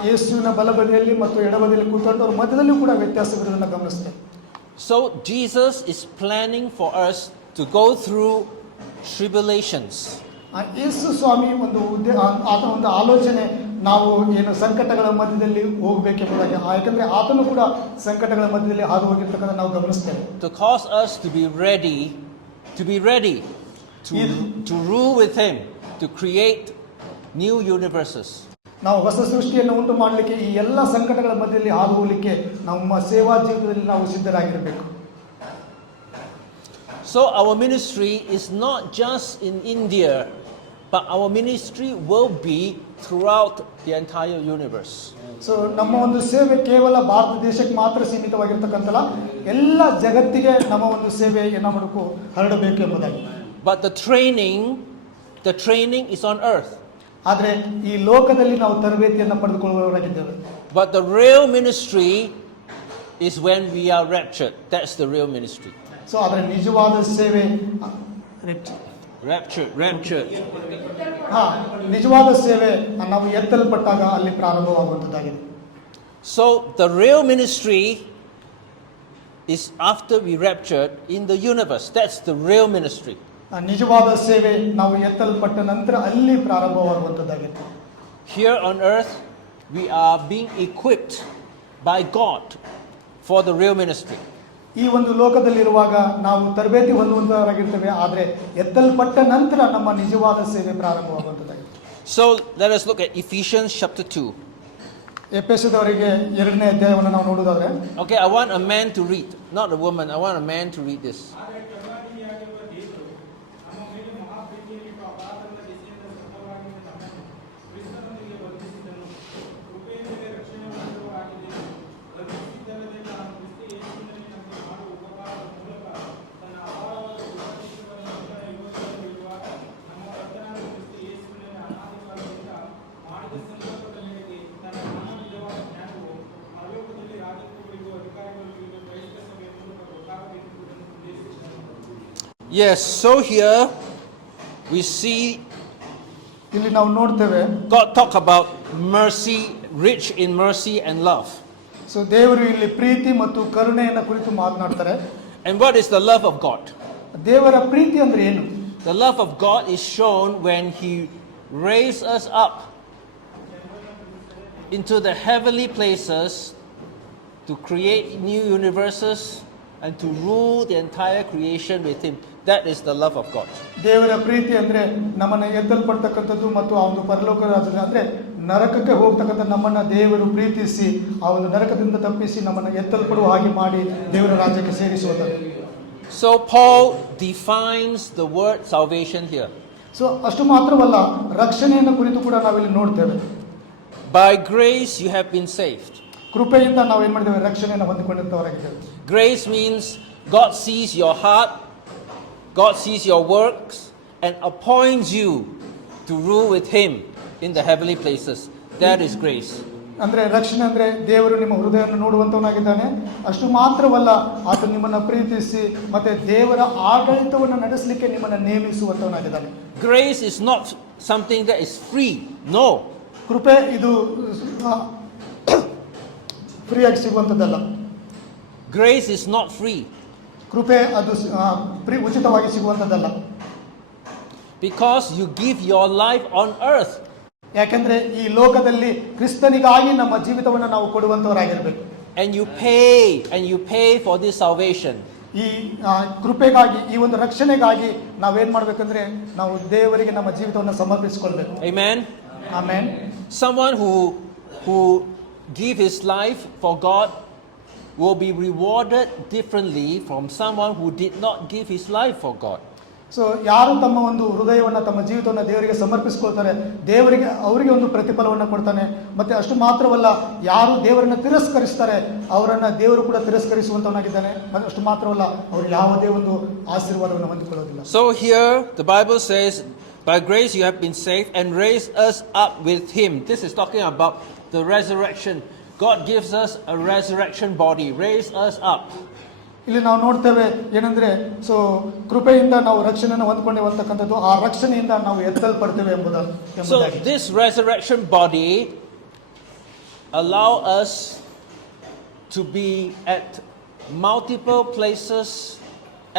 ಯೇಸುವಿನ ಬಲಬದಿಯಲ್ಲಿ ಮತ್ತು ಎಡಬದಿಯಲ್ಲಿ ಕೂತ್ಕೊಂಡವ್ರ ಮಧ್ಯದಲ್ಲೂ ಕೂಡ ವ್ಯತ್ಯಾಸವಿರೋದನ್ನ ಗಮನಿಸ್ತೇವೆ. So Jesus is planning for us to go through tribulations. ಯೇಸು ಸ್ವಾಮಿ ಆತನ ಒಂದು ಆಲೋಚನೆ ನಾವು ಏನು ಸಂಕಟಗಳ ಮಧ್ಯದಲ್ಲಿ ಹೋಗಬೇಕೆಂಬುದಾಗಿ, ಯಾಕಂದ್ರೆ ಆತನು ಕೂಡ ಸಂಕಟಗಳ ಮಧ್ಯದಲ್ಲಿ ಹಾದು ಹೋಗಿರ್ತಕ್ಕಂಥ ನಾವು ಗಮನಿಸ್ತೇವೆ. To cause us to be ready to rule with him, to create new universes. ನಾವು ಹೊಸ ಸೃಷ್ಟಿಯನ್ನು ಉಂಟು ಮಾಡಲಿಕ್ಕೆ, ಈ ಎಲ್ಲ ಸಂಕಟಗಳ ಮಧ್ಯದಲ್ಲಿ ಹಾದು ಹೋಗಲಿಕ್ಕೆ ನಮ್ಮ ಸೇವಾ ಜೀವಿತದಲ್ಲಿ ನಾವು ಸಿದ್ಧರಾಗಿರಬೇಕು. So our ministry is not just in India, but our ministry will be throughout the entire universe. So ನಮ್ಮ ಒಂದು ಸೇವೆ ಕೇವಲ ಭಾರತ ದೇಶಕ್ಕೆ ಮಾತ್ರ ಸೀಮಿತವಾಗಿರ್ತಕ್ಕಂಥಲ್ಲ, ಎಲ್ಲ ಜಗತ್ತಿಗೆ ನಮ್ಮ ಒಂದು ಸೇವೆ ಏನ ಮಾಡಬೇಕು, ಹರಡಬೇಕು ಎಂಬುದಾಗಿ. But the training is on earth. ಆದರೆ ಈ ಲೋಕದಲ್ಲಿ ನಾವು ತರಬೇತಿಯನ್ನು ಪಡೆದುಕೊಳ್ಳುವವರಾಗಿದ್ದೇವೆ. But the real ministry is when we are raptured. That's the real ministry. So ಅದರ ನಿಜವಾದ ಸೇವೆ Raptured. ನಿಜವಾದ ಸೇವೆ ನಾವು ಎತ್ತಲ್ಪಟ್ಟಾಗ ಅಲ್ಲಿ ಪ್ರಾರಂಭವಾಗುವಂಥದ್ದಾಗಿದೆ. So the real ministry is after we raptured in the universe. That's the real ministry. ನಿಜವಾದ ಸೇವೆ ನಾವು ಎತ್ತಲ್ಪಟ್ಟ ನಂತರ ಅಲ್ಲಿ ಪ್ರಾರಂಭವಾಗುವಂಥದ್ದಾಗಿದೆ. Here on earth we are being equipped by God for the real ministry. ಈ ಒಂದು ಲೋಕದಲ್ಲಿರುವಾಗ ನಾವು ತರಬೇತಿ ಹೊಂದುವಂತವರಾಗಿರ್ತೇವೆ, ಆದರೆ ಎತ್ತಲ್ಪಟ್ಟ ನಂತರ ನಮ್ಮ ನಿಜವಾದ ಸೇವೆ ಪ್ರಾರಂಭವಾಗುವಂಥದ್ದಾಗಿದೆ. So let us look at Ephesians chapter 2. ಎಫೆಸದವರಿಗೆ 2ನೇ ಅಧ್ಯಾಯವನ್ನು ನಾವು ನೋಡುವುದಾದ್ರೆ, Okay, I want a man to read, not a woman. I want a man to read this. ಆದರೆ ಕರುಣಾನಿಧಿಯಾಗಿರುವ ದೇವರು ನಮ್ಮ ಮೇಲೆ ಮಹಾಪ್ರೀತಿಯಲ್ಲಿಟ್ಟು ಅಪಾರವಾದ ದೆಸೆಯಿಂದ ಸ್ವತಃವಾಗಿ ನಮ್ಮನ್ನು ಕ್ರಿಸ್ತನೊಂದಿಗೆ ಬಂಧಿಸಿದನು. ಕೃಪೆಯಿಂದಲೇ ರಕ್ಷಣೆ ಹೊಂದುವವರಾಗಿದ್ದೇವೆ. ಲಭಿಸಿದ್ದಲ್ಲದೆ ನಾನು ಕ್ರಿಸ್ತ ಯೇಸುವಿನಲ್ಲಿ ನಮಗೆ ಮಾಡುವ ಉಪಕಾರದ ಮೂಲಕ ತನ್ನ ಅಪಾರವಾದ ಉಪದೇಶವನ್ನು ನೂತನ ಯುಗದಲ್ಲಿ ಇರುವಾಗ ನಮ್ಮ ಕರ್ತನಾದ ಕ್ರಿಸ್ತ ಯೇಸುವಿನಲ್ಲಿ ಅನಾದಿ ಕಾಲದಿಂದ ಮಾಡಿದ ಸಂಕಲ್ಪದ ಮೇರೆಗೆ ತನ್ನ ನಾನಾ ವಿಧವಾದ ಜ್ಞಾನವು ಪರಲೋಕದಲ್ಲಿ ರಾಜಕೀಯಗಳಿಗೂ ಅಧಿಕಾರಿಗಳಿಗೂ ಕ್ರೈಸ್ತ ಸಭೆಯ ಮೂಲಕ ಗೊತ್ತಾಗಬೇಕೆಂಬುದನ್ನು ಉದ್ದೇಶಿಸಿದನು. Yes, so here we see ಇಲ್ಲಿ ನಾವು ನೋಡ್ತೇವೆ, God talk about mercy, rich in mercy and love. So ದೇವರು ಇಲ್ಲಿ ಪ್ರೀತಿ ಮತ್ತು ಕರುಣೆಯನ್ನು ಕುರಿತು ಮಾತನಾಡ್ತಾರೆ. And what is the love of God? ದೇವರ ಪ್ರೀತಿ ಅಂದ್ರೆ ಏನು? The love of God is shown when He raised us up into the heavenly places to create new universes and to rule the entire creation with Him. That is the love of God. ದೇವರ ಪ್ರೀತಿ ಅಂದ್ರೆ ನಮ್ಮನ್ನ ಎತ್ತಲ್ಪಡ್ತಕ್ಕಂಥದ್ದು ಮತ್ತು ಆ ಒಂದು ಪರಲೋಕ ರಾಜ್ಯ ಅಂದ್ರೆ ನರಕಕ್ಕೆ ಹೋಗ್ತಕ್ಕಂಥ ನಮ್ಮನ್ನ ದೇವರು ಪ್ರೀತಿಸಿ ಆ ಒಂದು ನರಕದಿಂದ ತಪ್ಪಿಸಿ ನಮ್ಮನ್ನ ಎತ್ತಲ್ಪಡುವ ಹಾಗೆ ಮಾಡಿ ದೇವರ ರಾಜ್ಯಕ್ಕೆ ಸೇರಿಸುವುದು. So Paul defines the word salvation here. So ಅಷ್ಟು ಮಾತ್ರವಲ್ಲ, ರಕ್ಷಣೆಯನ್ನು ಕುರಿತು ಕೂಡ ನಾವಿಲ್ಲಿ ನೋಡ್ತೇವೆ. By grace you have been saved. ಕೃಪೆಯಿಂದ ನಾವು ಏನ್ ಮಾಡಿದ್ದೇವೆ? ರಕ್ಷಣೆಯನ್ನು ಹೊಂದಿಕೊಂಡಿರ್ತವರಾಗಿದ್ದೇವೆ. Grace means God sees your heart, God sees your works and appoints you to rule with Him in the heavenly places. That is grace. ಅಂದ್ರೆ ರಕ್ಷಣೆ ಅಂದ್ರೆ ದೇವರು ನಿಮ್ಮ ಹೃದಯವನ್ನು ನೋಡುವಂತವನಾಗಿದ್ದಾನೆ. ಅಷ್ಟು ಮಾತ್ರವಲ್ಲ, ಆತ ನಿಮ್ಮನ್ನ ಪ್ರೀತಿಸಿ ಮತ್ತೆ ದೇವರ ಆಡಳಿತವನ್ನು ನಡೆಸಲಿಕ್ಕೆ ನಿಮ್ಮನ್ನ ನೇಮಿಸುವಂತವನಾಗಿದ್ದಾನೆ. Grace is not something that is free. No. ಕೃಪೆ ಇದು ಫ್ರೀಯಾಗಿ ಸಿಗುವಂಥದ್ದಲ್ಲ. Grace is not free ಕೃಪೆ ಅದು ಉಚಿತವಾಗಿ ಸಿಗುವಂಥದ್ದಲ್ಲ. because you give your life on earth. ಯಾಕೆಂದ್ರೆ ಈ ಲೋಕದಲ್ಲಿ ಕ್ರಿಸ್ತನಿಗಾಗಿ ನಮ್ಮ ಜೀವಿತವನ್ನು ನಾವು ಕೊಡುವಂತವರಾಗಿರ್ಬೇಕು. And you pay for this salvation. ಈ ಕೃಪೆಗಾಗಿ, ಈ ಒಂದು ರಕ್ಷಣೆಗಾಗಿ ನಾವೇನ್ ಮಾಡ್ಬೇಕಂದ್ರೆ ನಾವು ದೇವರಿಗೆ ನಮ್ಮ ಜೀವಿತವನ್ನು ಸಮರ್ಪಿಸಿಕೊಳ್ಬೇಕು. Amen. Amen. Someone who give his life for God will be rewarded differently from someone who did not give his life for God. So ಯಾರು ತಮ್ಮ ಒಂದು ಹೃದಯವನ್ನು, ತಮ್ಮ ಜೀವಿತವನ್ನು ದೇವರಿಗೆ ಸಮರ್ಪಿಸ್ಕೊಳ್ತಾರೆ, ದೇವರಿಗೆ ಅವರಿಗೆ ಒಂದು ಪ್ರತಿಫಲವನ್ನು ಕೊಡ್ತಾನೆ. ಮತ್ತೆ ಅಷ್ಟು ಮಾತ್ರವಲ್ಲ, ಯಾರು ದೇವರನ್ನು ತಿರಸ್ಕರಿಸ್ತಾರೆ ಅವರನ್ನ ದೇವರು ಕೂಡ ತಿರಸ್ಕರಿಸುವಂತವನಾಗಿದ್ದಾನೆ. ಅಷ್ಟು ಮಾತ್ರವಲ್ಲ, ಅವರು ಯಾವುದೇ ಒಂದು ಆಶೀರ್ವಾದವನ್ನು ಹೊಂದಿಕೊಳ್ಳೋದಿಲ್ಲ. So here the Bible says, by grace you have been saved and raised us up with Him. This is talking about the resurrection. God gives us a resurrection body, raise us up. ಇಲ್ಲಿ ನಾವು ನೋಡ್ತೇವೆ ಏನಂದ್ರೆ, so ಕೃಪೆಯಿಂದ ನಾವು ರಕ್ಷಣೆಯನ್ನು ಹೊಂದ್ಕೊಂಡಿರುವಂತಕ್ಕಂಥದ್ದು, ಆ ರಕ್ಷಣೆಯಿಂದ ನಾವು ಎತ್ತಲ್ಪಡ್ತೇವೆ ಎಂಬುದಾಗಿ. So this resurrection body allow us to be at multiple places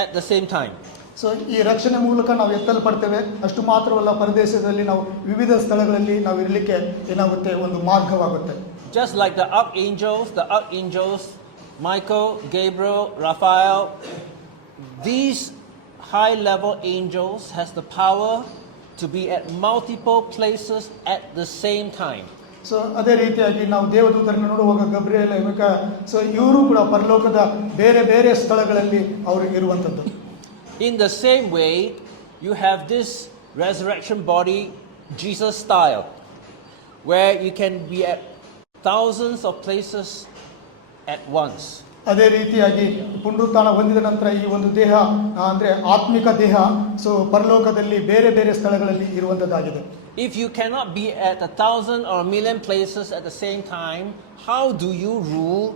at the same time. So ಈ ರಕ್ಷಣೆ ಮೂಲಕ ನಾವು ಎತ್ತಲ್ಪಡ್ತೇವೆ. ಅಷ್ಟು ಮಾತ್ರವಲ್ಲ, ಪರದೇಶದಲ್ಲಿ ನಾವು ವಿವಿಧ ಸ್ಥಳಗಳಲ್ಲಿ ನಾವು ಇರಲಿಕ್ಕೆ ಏನಾಗುತ್ತೆ, ಒಂದು ಮಾರ್ಗವಾಗುತ್ತೆ. Just like the archangels, Michael, Gabriel, Raphael, these high-level angels has the power to be at multiple places at the same time. So ಅದೇ ರೀತಿಯಾಗಿ ನಾವು ದೇವದೂತರನ್ನು ನೋಡುವಾಗ ಗಬ್ರಿಯೇಲ್, ಸೊ ಇವರು ಕೂಡ ಪರಲೋಕದ ಬೇರೆ ಬೇರೆ ಸ್ಥಳಗಳಲ್ಲಿ ಅವರು ಇರುವಂಥದ್ದು. In the same way, you have this resurrection body, Jesus style, where you can be at thousands of places at once. ಅದೇ ರೀತಿಯಾಗಿ ಪುನರುತ್ಥಾನ ಹೊಂದಿದ ನಂತರ ಈ ಒಂದು ದೇಹ ಅಂದ್ರೆ ಆತ್ಮಿಕ ದೇಹ, ಸೊ ಪರಲೋಕದಲ್ಲಿ ಬೇರೆ ಬೇರೆ ಸ್ಥಳಗಳಲ್ಲಿ ಇರುವಂತದ್ದಾಗಿದೆ. If you cannot be at 1,000 or 1,000,000 places at the same time, how do you rule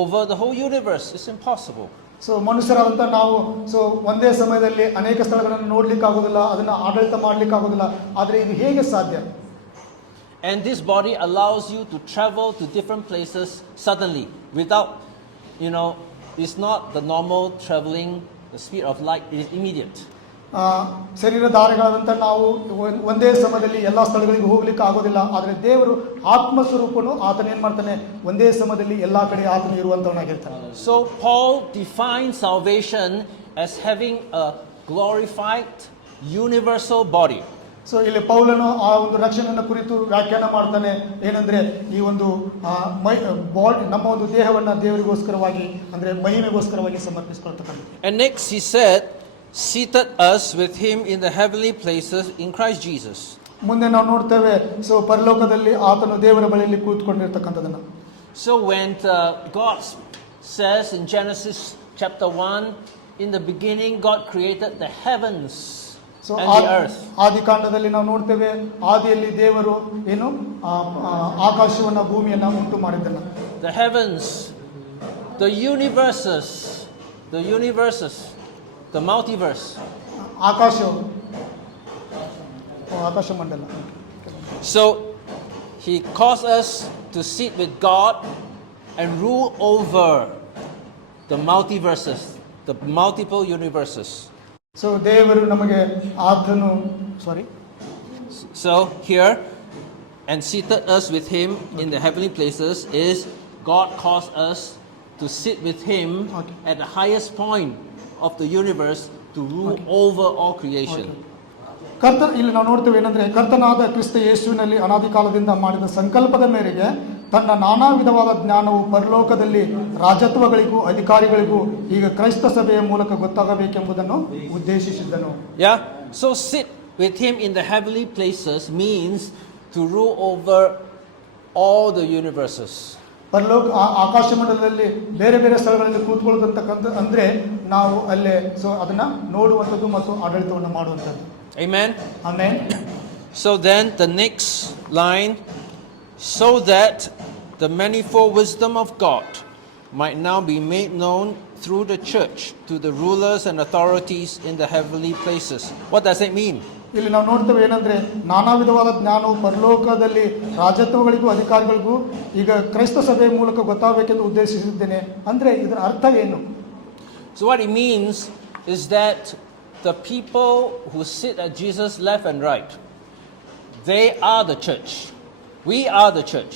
over the whole universe? It's impossible. So ಮನುಷ್ಯರಾದಂಥ ನಾವು ಸೊ ಒಂದೇ ಸಮಯದಲ್ಲಿ ಅನೇಕ ಸ್ಥಳಗಳನ್ನು ನೋಡ್ಲಿಕ್ಕೆ ಆಗೋದಿಲ್ಲ, ಅದನ್ನ ಆಡಳಿತ ಮಾಡ್ಲಿಕ್ಕೆ ಆಗೋದಿಲ್ಲ. ಆದರೆ ಇದು ಹೇಗೆ ಸಾಧ್ಯ? And this body allows you to travel to different places suddenly without, it's not the normal traveling, the speed of light is immediate. ಶರೀರಧಾರಿಗಳಾದಂಥ ನಾವು ಒಂದೇ ಸಮಯದಲ್ಲಿ ಎಲ್ಲ ಸ್ಥಳಗಳಿಗೆ ಹೋಗ್ಲಿಕ್ಕೆ ಆಗೋದಿಲ್ಲ. ಆದರೆ ದೇವರು ಆತ್ಮಸ್ವರೂಪನು, ಆತನ ಏನ್ ಮಾಡ್ತಾನೆ, ಒಂದೇ ಸಮಯದಲ್ಲಿ ಎಲ್ಲಾ ಕಡೆ ಆತನು ಇರುವಂತವನಾಗಿರ್ತಾನೆ. So Paul defines salvation as having a glorified universal body. So ಇಲ್ಲಿ ಪೌಲನು ಆ ಒಂದು ರಕ್ಷಣೆಯನ್ನು ಕುರಿತು ವ್ಯಾಖ್ಯಾನ ಮಾಡ್ತಾನೆ ಏನಂದ್ರೆ ಈ ಒಂದು ನಮ್ಮ ಒಂದು ದೇಹವನ್ನ ದೇವರಿಗೋಸ್ಕರವಾಗಿ ಅಂದ್ರೆ ಮಹಿಮೆಗೋಸ್ಕರವಾಗಿ ಸಮರ್ಪಿಸಿಕೊಳ್ತಕ್ಕಂಥ. And next he said, seated us with him in the heavenly places in Christ Jesus. ಮುಂದೆ ನಾವು ನೋಡ್ತೇವೆ ಸೊ ಪರಲೋಕದಲ್ಲಿ ಆತನು ದೇವರ ಬಳಿಯಲ್ಲಿ ಕೂತ್ಕೊಂಡಿರ್ತಕ್ಕಂಥದನ್ನ. So when God says in Genesis chapter 1, in the beginning God created the heavens so and the earth. ಆದಿಕಾಂಡದಲ್ಲಿ ನಾವು ನೋಡ್ತೇವೆ ಆದಿಯಲ್ಲಿ ದೇವರು ಏನು ಆಕಾಶವನ್ನ ಭೂಮಿಯನ್ನ ಉಂಟು ಮಾಡಿದ್ದನ್ನ. The heavens, the universes, the multiverse. ಆಕಾಶ ಮಂಡಲ. So he caused us to sit with God and rule over the multiverses, the multiple universes. So ದೇವರು ನಮಗೆ ಆತನು So here, and seated us with him in the heavenly places is God caused us to sit with him Okay. at the highest point of the universe to rule over all creation. ಇಲ್ಲಿ ನಾವು ನೋಡ್ತೇವೆ ಏನಂದ್ರೆ ಕರ್ತನಾದ ಕ್ರಿಸ್ತ ಯೇಸುವಿನಲ್ಲಿ ಅನಾದಿ ಕಾಲದಿಂದ ಮಾಡಿದ ಸಂಕಲ್ಪದ ಮೇರೆಗೆ ತನ್ನ ನಾನಾ ವಿಧವಾದ ಜ್ಞಾನವು ಪರಲೋಕದಲ್ಲಿ ರಾಜತ್ವಗಳಿಗೂ ಅಧಿಕಾರಿಗಳಿಗೂ ಈಗ ಕ್ರೈಸ್ತ ಸಭೆಯ ಮೂಲಕ ಗೊತ್ತಾಗಬೇಕೆಂಬುದನ್ನು ಉದ್ದೇಶಿಸಿದ್ದನು. Yeah, so sit with him in the heavenly places means to rule over all the universes. ಪರಲೋಕ ಆಕಾಶ ಮಂಡಲದಲ್ಲಿ ಬೇರೆ ಬೇರೆ ಸ್ಥಳಗಳಲ್ಲಿ ಕೂತ್ಕೊಳ್ಳತಕ್ಕಂಥ ಅಂದ್ರೆ ನಾವು ಅಲ್ಲೇ ಸೊ ಅದನ್ನ ನೋಡುವಂಥದ್ದು ಮತ್ತು ಆಡಳಿತವನ್ನು ಮಾಡುವಂಥದ್ದು. Amen. ಆಮೇಲೆ So then the next line, so that the manifold wisdom of God might now be made known through the church to the rulers and authorities in the heavenly places. What does it mean? ಇಲ್ಲಿ ನಾವು ನೋಡ್ತೇವೆ ಏನಂದ್ರೆ ನಾನಾ ವಿಧವಾದ ಜ್ಞಾನವು ಪರಲೋಕದಲ್ಲಿ ರಾಜತ್ವಗಳಿಗೂ ಅಧಿಕಾರಿಗಳಿಗೂ ಈಗ ಕ್ರೈಸ್ತ ಸಭೆಯ ಮೂಲಕ ಗೊತ್ತಾಗಬೇಕೆಂದು ಉದ್ದೇಶಿಸಿದ್ದೇನೆ ಅಂದ್ರೆ ಇದರ ಅರ್ಥ ಏನು? So what it means is that the people who sit at Jesus' left and right, they are the church. We are the church.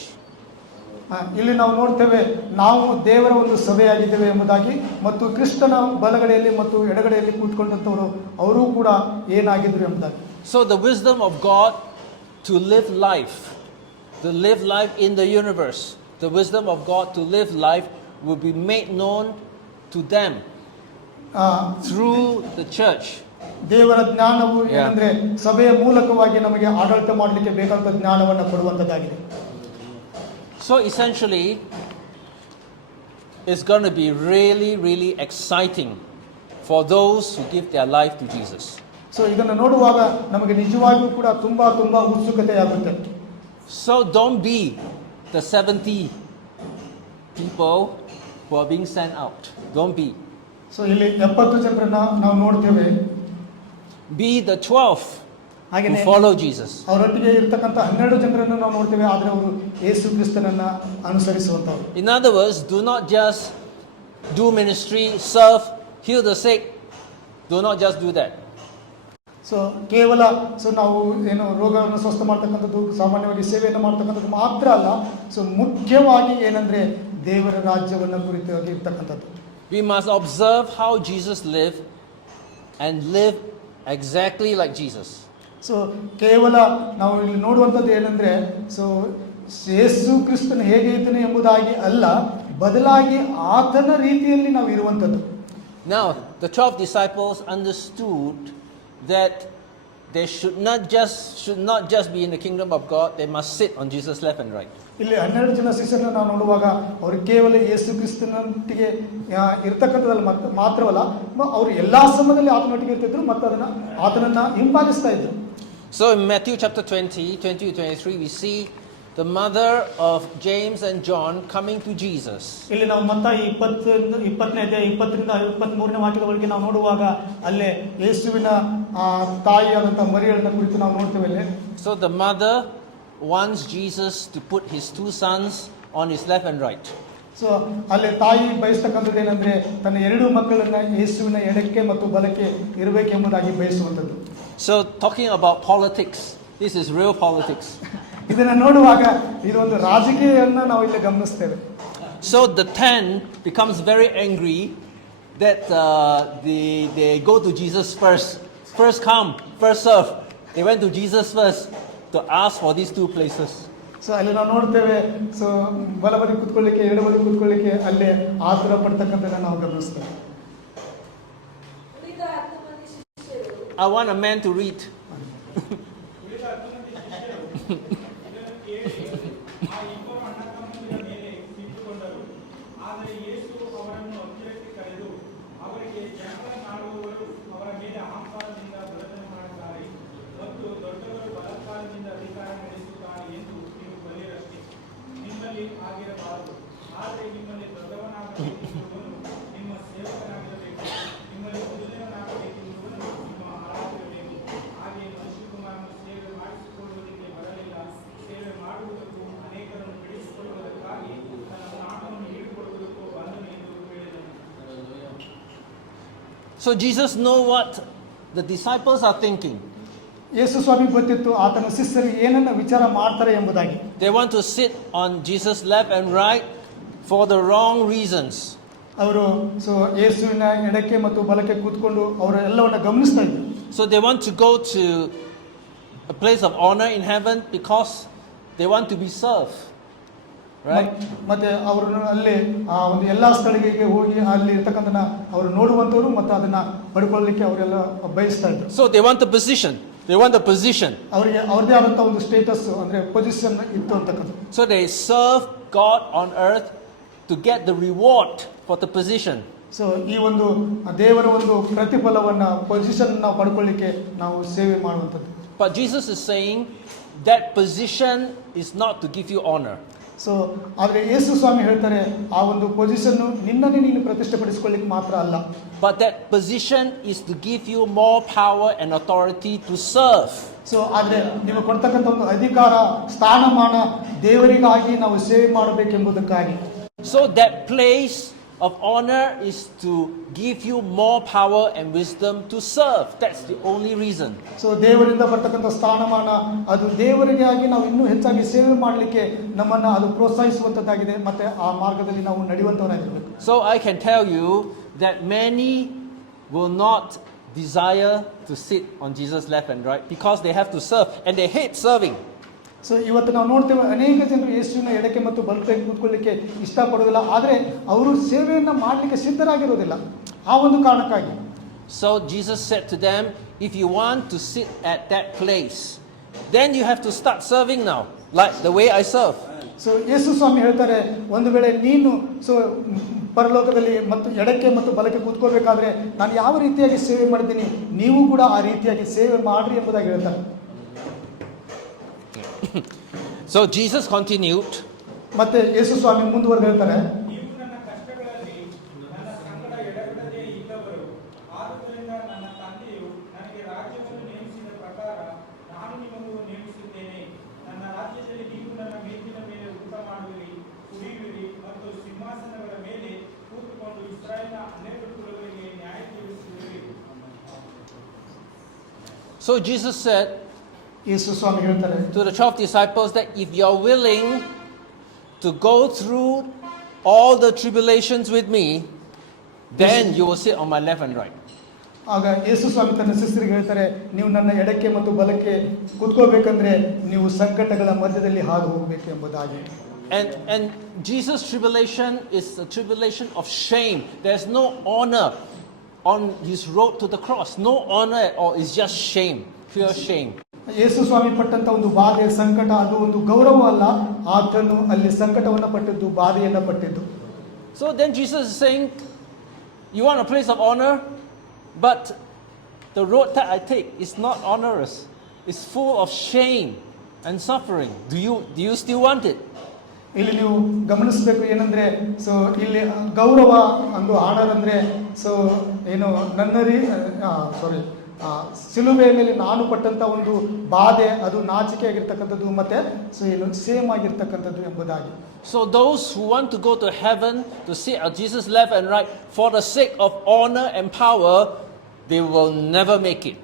ಇಲ್ಲಿ ನಾವು ನೋಡ್ತೇವೆ ನಾವು ದೇವರ ಒಂದು ಸಭೆಯಾಗಿದ್ದೇವೆ ಎಂಬುದಾಗಿ ಮತ್ತು ಕ್ರಿಸ್ತನ ಬಲಗಡೆಯಲ್ಲಿ ಮತ್ತು ಎಡಗಡೆಯಲ್ಲಿ ಕೂತ್ಕೊಂಡಂತವರು ಅವರು ಕೂಡ ಏನಾಗಿದ್ರು ಎಂಬುದಾಗಿ. So the wisdom of God to live life in the universe, the wisdom of God to live life will be made known to them through the church. ದೇವರ ಜ್ಞಾನವು ಏನಂದ್ರೆ ಸಭೆಯ ಮೂಲಕವಾಗಿ ನಮಗೆ ಆಡಳಿತ ಮಾಡಲಿಕ್ಕೆ ಬೇಕಾದ ಜ್ಞಾನವನ್ನು ಕೊಡುವಂತದ್ದಾಗಿದೆ. So essentially, it's going to be really, really exciting for those who give their life to Jesus. So ಇದನ್ನು ನೋಡುವಾಗ ನಮಗೆ ನಿಜವಾಗಿಯೂ ಕೂಡ ತುಂಬಾ ಉತ್ಸುಕತೆಯಾಗುತ್ತೆ. So don't be the 70 people who are being sent out. Don't be. So ಇಲ್ಲಿ 70 ಜನರನ್ನ ನಾವು ನೋಡ್ತೇವೆ. Be the 12 who follow Jesus. ಅವರೊಟ್ಟಿಗೆ ಇರತಕ್ಕಂಥ 12 ಜನರನ್ನು ನಾವು ನೋಡ್ತೇವೆ, ಆದರೆ ಅವರು ಯೇಸು ಕ್ರಿಸ್ತನನ್ನ ಅನುಸರಿಸುವಂತವರು. In other words, do not just do ministry, serve, heal the sick. Do not just do that. So ಕೇವಲ ನಾವು ಏನು ರೋಗವನ್ನು ಸ್ವಸ್ಥ ಮಾಡ್ತಕ್ಕಂಥದ್ದು, ಸಾಮಾನ್ಯವಾಗಿ ಸೇವೆಯನ್ನು ಮಾಡ್ತಕ್ಕಂಥದ್ದು ಮಾತ್ರ ಅಲ್ಲ, ಸೊ ಮುಖ್ಯವಾಗಿ ಏನಂದ್ರೆ ದೇವರ ರಾಜ್ಯವನ್ನು ಕುರಿತಾಗಿ ಇರ್ತಕ್ಕಂಥದ್ದು. We must observe how Jesus lived and live exactly like Jesus. So ಕೇವಲ ನಾವು ಇಲ್ಲಿ ನೋಡುವಂಥದ್ದು ಏನಂದ್ರೆ ಸೊ ಯೇಸು ಕ್ರಿಸ್ತನು ಹೇಗೆ ಇದ್ದನು ಎಂಬುದಾಗಿ ಅಲ್ಲ, ಬದಲಾಗಿ ಆತನ ರೀತಿಯಲ್ಲಿ ನಾವು ಇರುವಂಥದ್ದು. Now, the 12 disciples understood that they should not just be in the kingdom of God, they must sit on Jesus' left and right. ಇಲ್ಲಿ 12 ಜನ ಶಿಷ್ಯರನ್ನು ನಾವು ನೋಡುವಾಗ ಅವರು ಕೇವಲ ಯೇಸು ಕ್ರಿಸ್ತನೊಟ್ಟಿಗೆ ಇರ್ತಕ್ಕಂಥದ್ದಲ್ಲಿ ಮಾತ್ರವಲ್ಲ, ಅವರು ಎಲ್ಲಾ ಸಮಯದಲ್ಲಿ ಆತನೊಟ್ಟಿಗೆ ಇರ್ತಿದ್ರು ಮತ್ತು ಆತನನ್ನ ಹಿಂಬಾಲಿಸ್ತಾ ಇದ್ರು. So in Matthew chapter 20-23, we see the mother of James and John coming to Jesus. ಇಲ್ಲಿ ನಾವು ಮತ್ತಾಯಿ 20ನೇ ಅಧ್ಯಾಯ 20ರಿಂದ 23ನೇ ವಾಕ್ಯದವರೆಗೆ ನಾವು ನೋಡುವಾಗ ಅಲ್ಲೇ ಯೇಸುವಿನ ತಾಯಿಯಾದಂತಹ ಮರಿಯಳನ್ನ ಕುರಿತು ನಾವು ನೋಡ್ತೇವೆ. So the mother wants Jesus to put his two sons on his left and right. So ಅಲ್ಲಿ ತಾಯಿ ಬಯಸ್ತಕ್ಕಂಥದ್ದು ಏನಂದ್ರೆ ತನ್ನ 2 ಮಕ್ಕಳನ್ನ ಯೇಸುವಿನ ಎಡಕ್ಕೆ ಮತ್ತು ಬಲಕ್ಕೆ ಇರಬೇಕೆಂಬುದಾಗಿ ಬಯಸುವಂಥದ್ದು. So talking about politics, this is real politics. ಇದನ್ನ ನೋಡುವಾಗ ಇದೊಂದು ರಾಜಕೀಯವನ್ನ ನಾವು ಇಲ್ಲಿ ಗಮನಿಸ್ತೇವೆ. So the 10 becomes very angry that they go to Jesus first come, first serve. They went to Jesus first to ask for these two places. So ಅಲ್ಲಿ ನಾವು ನೋಡ್ತೇವೆ, so ಬಲಬದಿ ಕೂತ್ಕೊಳ್ಳಿಕ್ಕೆ ಎಡಬದಿ ಕೂತ್ಕೊಳ್ಳಿಕ್ಕೆ ಅಲ್ಲೇ ಆತುರ ಪಡ್ತಕ್ಕಂಥದ್ದನ್ನು ನಾವು ಗಮನಿಸ್ತೇವೆ. ಉಳಿದ 10 ಮಂದಿ ಶಿಷ್ಯರು I want a man to read. ಉಳಿದ 10 ಮಂದಿ ಶಿಷ್ಯರು ಇದನ್ನು ಕೇಳಿ ಆ ಇಬ್ಬರು ಅಣ್ಣ ತಮ್ಮಂದಿರ ಮೇಲೆ ಸಿಟ್ಟುಕೊಂಡರು. ಆದರೆ ಯೇಸು ಅವರನ್ನು ಹತ್ತಿರಕ್ಕೆ ಕರೆದು ಅವರಿಗೆ, ಜನರನ್ನು ಆಳುವವರು ಅವರ ಮೇಲೆ ಅಹಂಕಾರದಿಂದ ದೊರೆತನ ಮಾಡುತ್ತಾರೆ ಮತ್ತು ದೊಡ್ಡವರು ಬಲಾತ್ಕಾರದಿಂದ ಅಧಿಕಾರ ನಡೆಸುತ್ತಾರೆ ಎಂದು ನೀವು ಬಲ್ಲಿರಷ್ಟೇ. ನಿಮ್ಮಲ್ಲಿ ಆಗಿರಬಾರದು. ಆದರೆ ನಿಮ್ಮಲ್ಲಿ ದೊಡ್ಡವನಾಗಬೇಕೆಂಬುವನು ನಿಮ್ಮ ಸೇವಕನಾಗಿರಬೇಕು. ನಿಮ್ಮಲ್ಲಿ ಮೊದಲನಾಗಬೇಕೆಂಬುವನು ನಿಮ್ಮ ಆಳಾಗಿರಬೇಕು. ಹಾಗೆ ಮನುಷ್ಯಕುಮಾರನು ಸೇವೆ ಮಾಡಿಸಿಕೊಳ್ಳುವುದಕ್ಕೆ ಬರಲಿಲ್ಲ, ಸೇವೆ ಮಾಡುವುದಕ್ಕೂ ಅನೇಕರನ್ನು ಬಿಡಿಸಿಕೊಳ್ಳುವುದಕ್ಕಾಗಿ ತನ್ನ ಪ್ರಾಣವನ್ನು ನೀಡಿಕೊಳ್ಳುವುದಕ್ಕೂ ಬಂದನು ಎಂದು ಹೇಳಿದನು. So Jesus know what the disciples are thinking. ಯೇಸು ಸ್ವಾಮಿ ಗೊತ್ತಿತ್ತು ಆತನ ಶಿಷ್ಯರು ಏನನ್ನ ವಿಚಾರ ಮಾಡ್ತಾರೆ ಎಂಬುದಾಗಿ. They want to sit on Jesus' left and right for the wrong reasons. ಅವರು ಸೊ ಯೇಸುವಿನ ಎಡಕ್ಕೆ ಮತ್ತು ಬಲಕ್ಕೆ ಕೂತ್ಕೊಂಡು ಅವರ ಎಲ್ಲವನ್ನ ಗಮನಿಸ್ತಾ ಇದ್ರು. So they want to go to a place of honor in heaven because they want to be served. Right? ಮತ್ತೆ ಅವರು ಅಲ್ಲಿ ಆ ಒಂದು ಎಲ್ಲಾ ಸ್ಥಳಗಳಿಗೆ ಹೋಗಿ ಅಲ್ಲಿ ಇರ್ತಕ್ಕಂಥ ಅವರು ನೋಡುವಂತವರು ಮತ್ತು ಅದನ್ನ ಪಡ್ಕೊಳ್ಳಿಕ್ಕೆ ಅವರೆಲ್ಲ ಬಯಸ್ತಾ ಇದ್ರು. So they want the position. They want the position. ಅವರಿಗೆ ಅವ್ರದೇ ಆದಂತ ಒಂದು ಸ್ಟೇಟಸ್ ಅಂದ್ರೆ ಪೊಸಿಷನ್ ಇತ್ತು ಅಂತಕ್ಕಂಥ. So they serve God on earth to get the reward for the position. So ಈ ಒಂದು ದೇವರ ಒಂದು ಪ್ರತಿಫಲವನ್ನ ಪೊಸಿಷನ್ ನಾವು ಪಡ್ಕೊಳ್ಳಿಕ್ಕೆ ನಾವು ಸೇವೆ ಮಾಡುವಂಥದ್ದು. But Jesus is saying that position is not to give you honor. So ಆದ್ರೆ ಯೇಸು ಸ್ವಾಮಿ ಹೇಳ್ತಾರೆ ಆ ಒಂದು ಪೊಸಿಷನ್ ನಿನ್ನನ್ನೇ ನೀನು ಪ್ರತಿಷ್ಠೆಪಡಿಸಿಕೊಳ್ಳಿಕ್ಕೆ ಮಾತ್ರ ಅಲ್ಲ. But that position is to give you more power and authority to serve. So ಆದ್ರೆ ನೀವು ಕೊಡ್ತಕ್ಕಂಥ ಒಂದು ಅಧಿಕಾರ ಸ್ಥಾನಮಾನ ದೇವರಿಗಾಗಿ ನಾವು ಸೇವೆ ಮಾಡಬೇಕೆಂಬುದಕ್ಕಾಗಿ. So that place of honor is to give you more power and wisdom to serve. That's the only reason. So ದೇವರಿಂದ ಬರ್ತಕ್ಕಂಥ ಸ್ಥಾನಮಾನ ಅದು ದೇವರಿಗಾಗಿ ನಾವು ಇನ್ನೂ ಹೆಚ್ಚಾಗಿ ಸೇವೆ ಮಾಡಲಿಕ್ಕೆ ನಮ್ಮನ್ನ ಅದು ಪ್ರೋತ್ಸಾಹಿಸುವಂತದ್ದಾಗಿದೆ ಮತ್ತೆ ಆ ಮಾರ್ಗದಲ್ಲಿ ನಾವು ನಡೆಯುವಂತವರಾಗಿರ್ಬೇಕು. So I can tell you that many will not desire to sit on Jesus' left and right because they have to serve and they hate serving. So ಇವತ್ತು ನಾವು ನೋಡ್ತೇವೆ ಅನೇಕ ಜನರು ಯೇಸುವಿನ ಎಡಕ್ಕೆ ಮತ್ತು ಬಲಕ್ಕೆ ಕೂತ್ಕೊಳ್ಳಿಕ್ಕೆ ಇಷ್ಟಪಡೋದಿಲ್ಲ, ಆದರೆ ಅವರು ಸೇವೆಯನ್ನ ಮಾಡಲಿಕ್ಕೆ ಸಿದ್ಧರಾಗಿರೋದಿಲ್ಲ ಆ ಒಂದು ಕಾರಣಕ್ಕಾಗಿ. So Jesus said to them, if you want to sit at that place, then you have to start serving now, like the way I serve. So Yesu ಸ್ವಾಮಿ ಹೇಳ್ತಾರೆ, ಒಂದು ವೇಳೆ ನೀನು ಸೊ ಪರಲೋಕದಲ್ಲಿ ಮತ್ತು ಎಡಕ್ಕೆ ಮತ್ತು ಬಲಕ್ಕೆ ಕೂತ್ಕೋಬೇಕಾದ್ರೆ ನಾನು ಯಾವ ರೀತಿಯಾಗಿ ಸೇವೆ ಮಾಡಿದ್ದೀನಿ, ನೀವು ಕೂಡ ಆ ರೀತಿಯಾಗಿ ಸೇವೆ ಮಾಡ್ರಿ ಎಂಬುದಾಗಿ ಹೇಳ್ತಾರೆ. So Jesus continued, ಮತ್ತೆ ಯೇಸು ಸ್ವಾಮಿ ಮುಂದುವರೆದು ಹೇಳ್ತಾರೆ, ನೀವು ನನ್ನ ಕಷ್ಟಗಳಲ್ಲಿ ನನ್ನ ಸಂಗಡ ಎಡಬಿಡದೆ ಇದ್ದವರು. ಆದುದರಿಂದ ನನ್ನ ತಂದೆಯು ನನಗೆ ರಾಜ್ಯವನ್ನು ನೇಮಿಸಿದ ಪ್ರಕಾರ ನಾನು ನಿಮಗೂ ನೇಮಿಸಿದ್ದೇನೆ. ನನ್ನ ರಾಜ್ಯದಲ್ಲಿ ನೀವು ನನ್ನ ಮೇಜಿನ ಮೇಲೆ ಊಟ ಮಾಡುವಿರಿ, ಕುಡಿಯುವಿರಿ ಮತ್ತು ಸಿಂಹಾಸನಗಳ ಮೇಲೆ ಕೂತುಕೊಂಡು ಇಸ್ರಾಯೇಲಿನ 12 ಕುಲಗಳಿಗೆ ನ್ಯಾಯ ತೀರಿಸುವಿರಿ. so Jesus said ಯೇಸು ಸ್ವಾಮಿ ಹೇಳ್ತಾರೆ to the 12 disciples that if you're willing to go through all the tribulations with me, then you will sit on my left and right. ಆಗ ಯೇಸು ಸ್ವಾಮಿ ತನ್ನ ಶಿಷ್ಯರಿಗೆ ಹೇಳ್ತಾರೆ, ನೀವು ನನ್ನ ಎಡಕ್ಕೆ ಮತ್ತು ಬಲಕ್ಕೆ ಕೂತ್ಕೋಬೇಕಂದ್ರೆ ನೀವು ಸಂಕಟಗಳ ಮಧ್ಯದಲ್ಲಿ ಹಾದು ಹೋಗಬೇಕು ಎಂಬುದಾಗಿ. And Jesus' tribulation is a tribulation of shame. There's no honor on his road to the cross. No honor at all. It's just shame, pure shame. ಯೇಸು ಸ್ವಾಮಿ ಪಟ್ಟಂತ ಒಂದು ಬಾಧೆ ಸಂಕಟ ಅದು ಒಂದು ಗೌರವ ಅಲ್ಲ, ಆತನು ಅಲ್ಲಿ ಸಂಕಟವನ್ನು ಪಟ್ಟಿದ್ದು ಬಾಧೆಯನ್ನ ಪಟ್ಟಿದ್ದು. So then Jesus is saying, you want a place of honor, but the road that I take is not honorous. It's full of shame and suffering. Do you still want it? ಇಲ್ಲಿ ನೀವು ಗಮನಿಸಬೇಕು ಏನಂದ್ರೆ, so ಇಲ್ಲಿ ಗೌರವ ಒಂದು honour ಅಂದ್ರೆ so ಏನು ಸಾರಿ ಸಿಲುಬೆಯ ಮೇಲೆ ನಾನು ಪಟ್ಟಂತ ಒಂದು ಬಾಧೆ ಅದು ನಾಚಿಕೆ ಆಗಿರ್ತಕ್ಕಂಥದ್ದು ಮತ್ತೆ ಸೊ ಏನು ಸೇಮ್ ಆಗಿರ್ತಕ್ಕಂಥದ್ದು ಎಂಬುದಾಗಿ. So those who want to go to heaven to sit at Jesus' left and right for the sake of honor and power, they will never make it.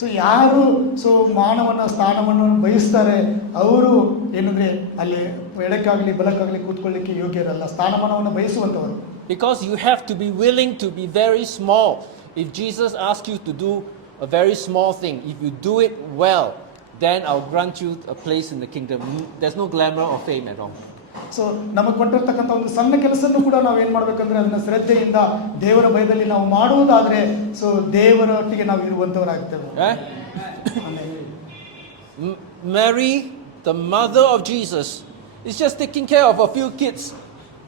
So ಯಾರು ಸೊ ಮಾನವನ ಸ್ಥಾನವನ್ನು ಬಯಸ್ತಾರೆ ಅವರು ಏನಂದ್ರೆ ಅಲ್ಲಿ ಎಡಕ್ಕಾಗಲಿ ಬಲಕ್ಕಾಗಲಿ ಕೂತ್ಕೊಳ್ಳಿಕ್ಕೆ ಯೋಗ್ಯರಲ್ಲ, ಸ್ಥಾನಮಾನವನ್ನು ಬಯಸುವಂತವರು. Because you have to be willing to be very small. If Jesus asks you to do a very small thing. If you do it well, then I'll grant you a place in the kingdom. There's no glamour or fame at all. So ನಮಗೆ ಕೊಟ್ಟಿರ್ತಕ್ಕಂಥ ಒಂದು ಸಣ್ಣ ಕೆಲಸನೂ ಕೂಡ ನಾವು ಏನು ಮಾಡ್ಬೇಕಂದ್ರೆ ಅದನ್ನ ಶ್ರದ್ಧೆಯಿಂದ ದೇವರ ಭಯದಲ್ಲಿ ನಾವು ಮಾಡುವುದಾದ್ರೆ ಸೊ ದೇವರೊಟ್ಟಿಗೆ ನಾವು ಇರುವಂತವರಾಗ್ತೇವೆ. Mary, the mother of Jesus, is just taking care of a few kids.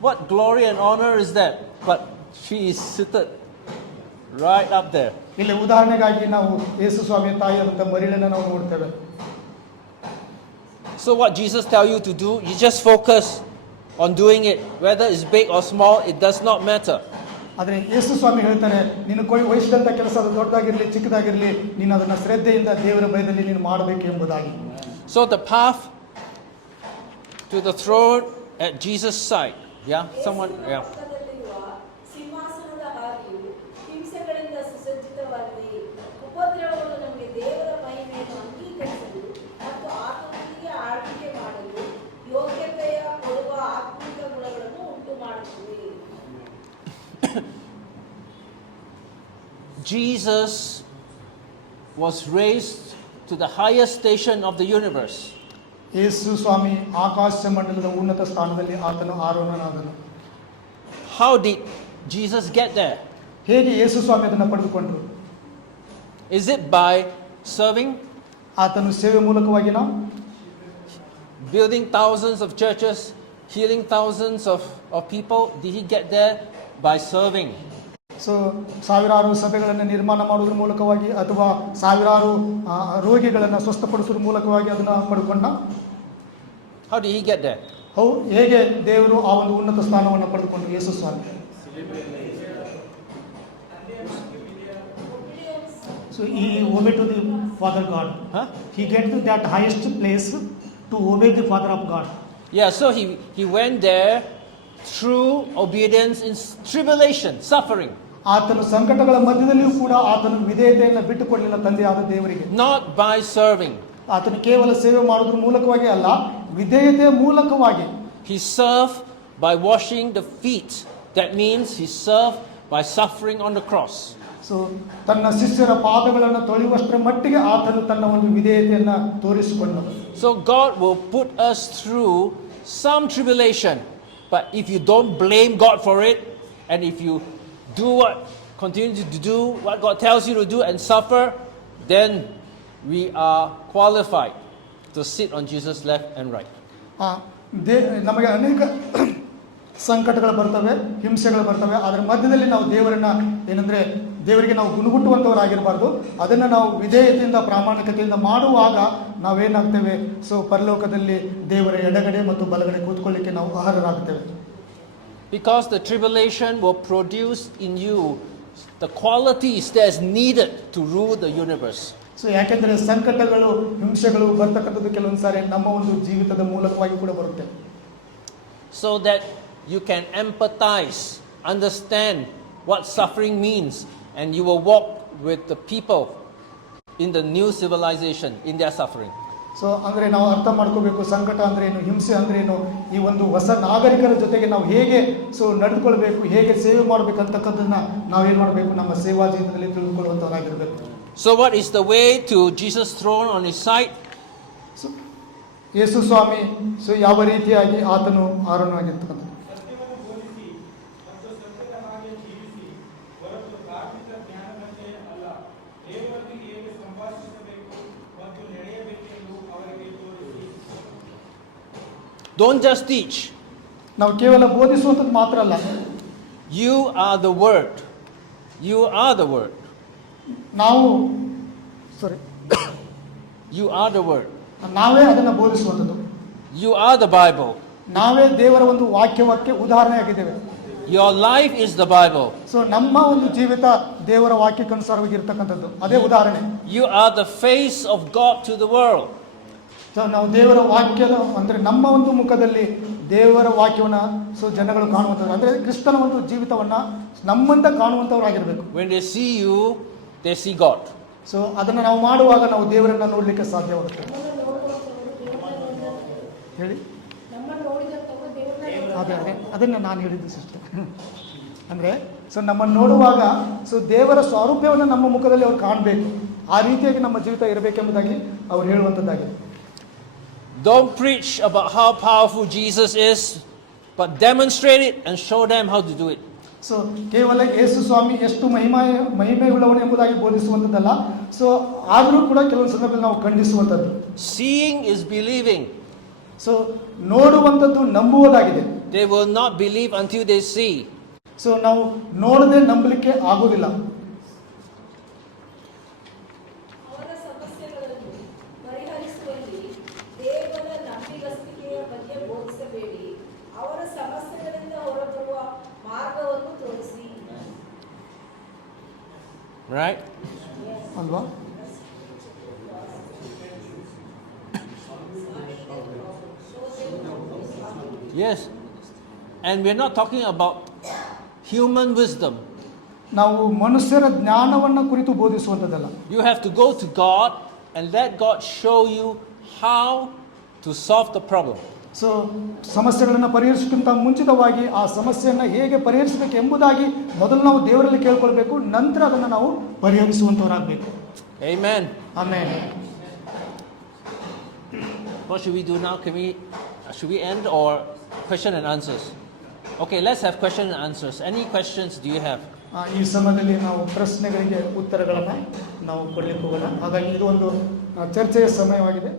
What glory and honor is that? But she is seated right up there. ಇಲ್ಲಿ ಉದಾಹರಣೆಗಾಗಿ ನಾವು ಯೇಸು ಸ್ವಾಮಿಯ ತಾಯಿಯಾದಂಥ ಮರಿಯಳನ್ನು ನಾವು ನೋಡ್ತೇವೆ. So what Jesus tell you to do, you just focus on doing it. Whether it's big or small, it does not matter. ಆದರೆ ಯೇಸು ಸ್ವಾಮಿ ಹೇಳ್ತಾರೆ, ನೀನು ವಹಿಸಿದಂಥ ಕೆಲಸ ಅದು ದೊಡ್ಡದಾಗಿರಲಿ ಚಿಕ್ಕದಾಗಿರಲಿ, ನೀನು ಅದನ್ನು ಶ್ರದ್ಧೆಯಿಂದ ದೇವರ ಭಯದಲ್ಲಿ ನೀನು ಮಾಡಬೇಕು ಎಂಬುದಾಗಿ. So the path to the throne at Jesus' side. Yeah, someone. Yeah. ಪಕ್ಕದಲ್ಲಿರುವ ಸಿಂಹಾಸನದ ಹಾಗೆಯೂ ಹಿಂಸೆಗಳಿಂದ ಸುಸಜ್ಜಿತವಾಗಿದೆ. ಉಪದ್ರವಗಳು ನಮಗೆ ದೇವರ ಮಹಿಮೆಯನ್ನು ಅಂಗೀಕರಿಸಲು ಮತ್ತು ಆತನೊಂದಿಗೆ ಆಳ್ವಿಕೆ ಮಾಡಲು ಯೋಗ್ಯತೆಯ ಕೊಡುವ ಆತ್ಮಿಕ ಗುಣಗಳನ್ನು ಉಂಟು ಮಾಡುತ್ತದೆ. Jesus was raised to the highest station of the universe. ಯೇಸು ಸ್ವಾಮಿ ಆಕಾಶ ಮಂಡಲದ ಉನ್ನತ ಸ್ಥಾನದಲ್ಲಿ ಆತನು ಆರೋಹಣನಾದನು. How did Jesus get there? ಹೇಗೆ ಯೇಸು ಸ್ವಾಮಿ ಅದನ್ನು ಪಡೆದುಕೊಂಡರು? Is it by serving, ಆತನು ಸೇವೆ ಮೂಲಕವಾಗಿನ, building thousands of churches, healing thousands of people? Did he get there by serving? So ಸಾವಿರಾರು ಸಭೆಗಳನ್ನು ನಿರ್ಮಾಣ ಮಾಡುವುದರ ಮೂಲಕವಾಗಿ ಅಥವಾ ಸಾವಿರಾರು ರೋಗಿಗಳನ್ನು ಸ್ವಸ್ಥಪಡಿಸುವ ಮೂಲಕವಾಗಿ ಅದನ್ನು ಪಡ್ಕೊಂಡ? How did he get there? ಹೇಗೆ ದೇವರು ಆ ಒಂದು ಉನ್ನತ ಸ್ಥಾನವನ್ನು ಪಡೆದುಕೊಂಡು ಯೇಸು ಸ್ವಾಮಿ? So he obeyed to the Father God. Huh? He get to that highest place to obey the Father of God. Yeah, so he went there through obedience in tribulation, suffering. ಆತನು ಸಂಕಟಗಳ ಮಧ್ಯದಲ್ಲಿಯೂ ಕೂಡ ಆತನು ವಿಧೇಯತೆಯನ್ನು ಬಿಟ್ಟುಕೊಡಲಿಲ್ಲ ತಂದೆಯಾದ ದೇವರಿಗೆ. Not by serving. ಆತನು ಕೇವಲ ಸೇವೆ ಮಾಡುವುದರ ಮೂಲಕವಾಗಿ ಅಲ್ಲ, ವಿಧೇಯತೆಯ ಮೂಲಕವಾಗಿ. He served by washing the feet. That means he served by suffering on the cross. So ತನ್ನ ಶಿಷ್ಯರ ಪಾದಗಳನ್ನು ತೊಳೆಯುವಷ್ಟರ ಮಟ್ಟಿಗೆ ಆತನು ತನ್ನ ಒಂದು ವಿಧೇಯತೆಯನ್ನು ತೋರಿಸಿಕೊಂಡನು. So God will put us through some tribulation, but if you don't blame God for it, and if you continue to do what God tells you to do and suffer, then we are qualified to sit on Jesus' left and right. ನಮಗೆ ಅನೇಕ ಸಂಕಟಗಳು ಬರ್ತವೆ, ಹಿಂಸೆಗಳು ಬರ್ತವೆ. ಅದರ ಮಧ್ಯದಲ್ಲಿ ನಾವು ದೇವರಿಗೆ ನಾವು ಗುಣಗುಟ್ಟುವಂಥವರಾಗಿರಬಾರ್ದು. ಅದನ್ನು ನಾವು ವಿಧೇಯತೆಯಿಂದ ಪ್ರಾಮಾಣಿಕತೆಯಿಂದ ಮಾಡುವಾಗ ನಾವೇನಾಗ್ತೇವೆ, ಸೊ ಪರಲೋಕದಲ್ಲಿ ದೇವರ ಎಡಗಡೆ ಮತ್ತು ಬಲಗಡೆ ಕೂತ್ಕೊಳ್ಳಿಕ್ಕೆ ನಾವು ಅರ್ಹರಾಗ್ತೇವೆ. Because the tribulation will produce in you the qualities that is needed to rule the universe. So ಯಾಕೆಂದರೆ ಸಂಕಟಗಳು ಹಿಂಸೆಗಳು ಬರ್ತಕ್ಕಂಥದ್ದು ಕೆಲವೊಂದು ಸಾರಿ ನಮ್ಮ ಒಂದು ಜೀವಿತದ ಮೂಲಕವಾಗಿ ಕೂಡ ಬರುತ್ತೆ. So that you can empathize, understand what suffering means, and you will walk with the people in the new civilization in their suffering. So ಅಂದರೆ ನಾವು ಅರ್ಥ ಮಾಡ್ಕೋಬೇಕು, ಸಂಕಟ ಅಂದ್ರೆ ಏನು, ಹಿಂಸೆ ಅಂದ್ರೆ ಏನು, ಈ ಒಂದು ಹೊಸ ನಾಗರಿಕರ ಜೊತೆಗೆ ನಾವು ಹೇಗೆ ನಡೆದುಕೊಳ್ಬೇಕು, ಹೇಗೆ ಸೇವೆ ಮಾಡಬೇಕಂತಕ್ಕಂಥದ್ದನ್ನ ನಾವೇನು ಮಾಡಬೇಕು, ನಮ್ಮ ಸೇವಾ ಜೀವಿತದಲ್ಲಿ ತಿಳಿದುಕೊಳ್ಳುವಂಥವರಾಗಿರಬೇಕು. So what is the way to Jesus' throne on his side? So Yesu ಸ್ವಾಮಿ ಯಾವ ರೀತಿಯಾಗಿ ಆತನು ಆರೋಹಣವಾಗಿರ್ತಕ್ಕಂಥದ್ದು? ಸತ್ಯವನ್ನು ಬೋಧಿಸಿ ಮತ್ತು ಸತ್ಯದ ಹಾಗೆ ಜೀವಿಸಿ, ಹೊರತು ಧಾರ್ಮಿಕ ಜ್ಞಾನದಂತೆ ಅಲ್ಲ, ದೇವರೊಂದಿಗೆ ಹೇಗೆ ಸಂಭಾಷಿಸಬೇಕು ಮತ್ತು ನಡೆಯಬೇಕೆಂದು ಅವರಿಗೆ ತೋರಿಸಿ. Don't just teach. ನಾವು ಕೇವಲ ಬೋಧಿಸುವಂಥದ್ದು ಮಾತ್ರ ಅಲ್ಲ. You are the word. You are the word. You are the word. ನಾವೇ ಅದನ್ನು ಬೋಧಿಸುವಂಥದ್ದು. You are the Bible. ನಾವೇ ದೇವರ ಒಂದು ವಾಕ್ಯಕ್ಕೆ ಉದಾಹರಣೆಯಾಗಿದ್ದೇವೆ. Your life is the Bible. So ನಮ್ಮ ಒಂದು ಜೀವಿತ ದೇವರ ವಾಕ್ಯಕ್ಕನುಸಾರವಾಗಿರ್ತಕ್ಕಂಥದ್ದು, ಅದೇ ಉದಾಹರಣೆ. You are the face of God to the world. So ನಾವು ದೇವರ ವಾಕ್ಯದ ಅಂದರೆ ನಮ್ಮ ಒಂದು ಮುಖದಲ್ಲಿ ದೇವರ ವಾಕ್ಯವನ್ನ ಜನಗಳು ಕಾಣುವಂಥದ್ದು, ಅಂದರೆ ಕ್ರಿಸ್ತನ ಒಂದು ಜೀವಿತವನ್ನ ನಮ್ಮಂತ ಕಾಣುವಂಥವರಾಗಿರ್ಬೇಕು. When they see you, they see God. So ಅದನ್ನು ನಾವು ಮಾಡುವಾಗ ನಾವು ದೇವರನ್ನ ನೋಡಲಿಕ್ಕೆ ಸಾಧ್ಯವಾಗುತ್ತೆ. ಹೇಳಿ, ಅದನ್ನು ನಾನು ಹೇಳಿದ್ದು ಸಿಸ್ಟರ್. ಅಂದರೆ ಸೊ ನಮ್ಮನ್ನು ನೋಡುವಾಗ ದೇವರ ಸ್ವಾರೂಪ್ಯವನ್ನು ನಮ್ಮ ಮುಖದಲ್ಲಿ ಅವ್ರು ಕಾಣಬೇಕು. ಆ ರೀತಿಯಾಗಿ ನಮ್ಮ ಜೀವಿತ ಇರಬೇಕೆಂಬುದಾಗಿ ಅವ್ರು ಹೇಳುವಂಥದ್ದಾಗಿದೆ. Don't preach about how powerful Jesus is, but demonstrate it and show them how to do it. So ಕೇವಲ ಯೇಸು ಸ್ವಾಮಿ ಎಷ್ಟು ಮಹಿಮೆಯುಳ್ಳವನು ಎಂಬುದಾಗಿ ಬೋಧಿಸುವಂಥದ್ದಲ್ಲ. ಸೊ ಆದರೂ ಕೂಡ ಕೆಲವೊಂದು ಸಂದರ್ಭದಲ್ಲಿ ನಾವು ಖಂಡಿಸುವಂಥದ್ದು. Seeing is believing. ಸೊ ನೋಡುವಂಥದ್ದು ನಂಬುವುದಾಗಿದೆ. They will not believe until they see. So ನಾವು ನೋಡದೆ ನಂಬಲಿಕ್ಕೆ ಆಗುವುದಿಲ್ಲ. ಅವರ ಸಮಸ್ಯೆಗಳನ್ನು ಪರಿಹರಿಸುವಲ್ಲಿ ದೇವರ ನಂಬಿಗಸ್ತಿಕೆಯ ಬಗ್ಗೆ ಬೋಧಿಸಬೇಡಿ. ಅವರ ಸಮಸ್ಯೆಗಳಿಂದ ಹೊರಬರುವ ಮಾರ್ಗವನ್ನು ತೋರಿಸಿ. Right? ಅಲ್ವಾ? Yes. And we're not talking about human wisdom. ನಾವು ಮನುಷ್ಯರ ಜ್ಞಾನವನ್ನು ಕುರಿತು ಬೋಧಿಸುವಂಥದ್ದಲ್ಲ. You have to go to God and let God show you how to solve the problem. So ಸಮಸ್ಯೆಗಳನ್ನು ಪರಿಹರಿಸಕ್ಕಿಂತ ಮುಂಚಿತವಾಗಿ ಆ ಸಮಸ್ಯೆಯನ್ನು ಹೇಗೆ ಪರಿಹರಿಸಬೇಕು ಎಂಬುದಾಗಿ ಮೊದಲು ನಾವು ದೇವರಲ್ಲಿ ಕೇಳ್ಕೊಳ್ಬೇಕು, ನಂತರ ಅದನ್ನು ನಾವು ಪರಿಹರಿಸುವಂಥವರಾಗಬೇಕು. Amen. ಆಮೇಲೆ What should we do now? Should we end or question and answers? Okay, let's have question and answers. Any questions do you have? ಈ ಸಮಯದಲ್ಲಿ ನಾವು ಪ್ರಶ್ನೆಗಳಿಗೆ ಉತ್ತರಗಳನ್ನು ನಾವು ಕೊಡಲಿಕ್ಕೆ ಹೋಗೋಣ. ಹಾಗಾಗಿ ಇದು ಒಂದು ಚರ್ಚೆಯ ಸಮಯವಾಗಿದೆ.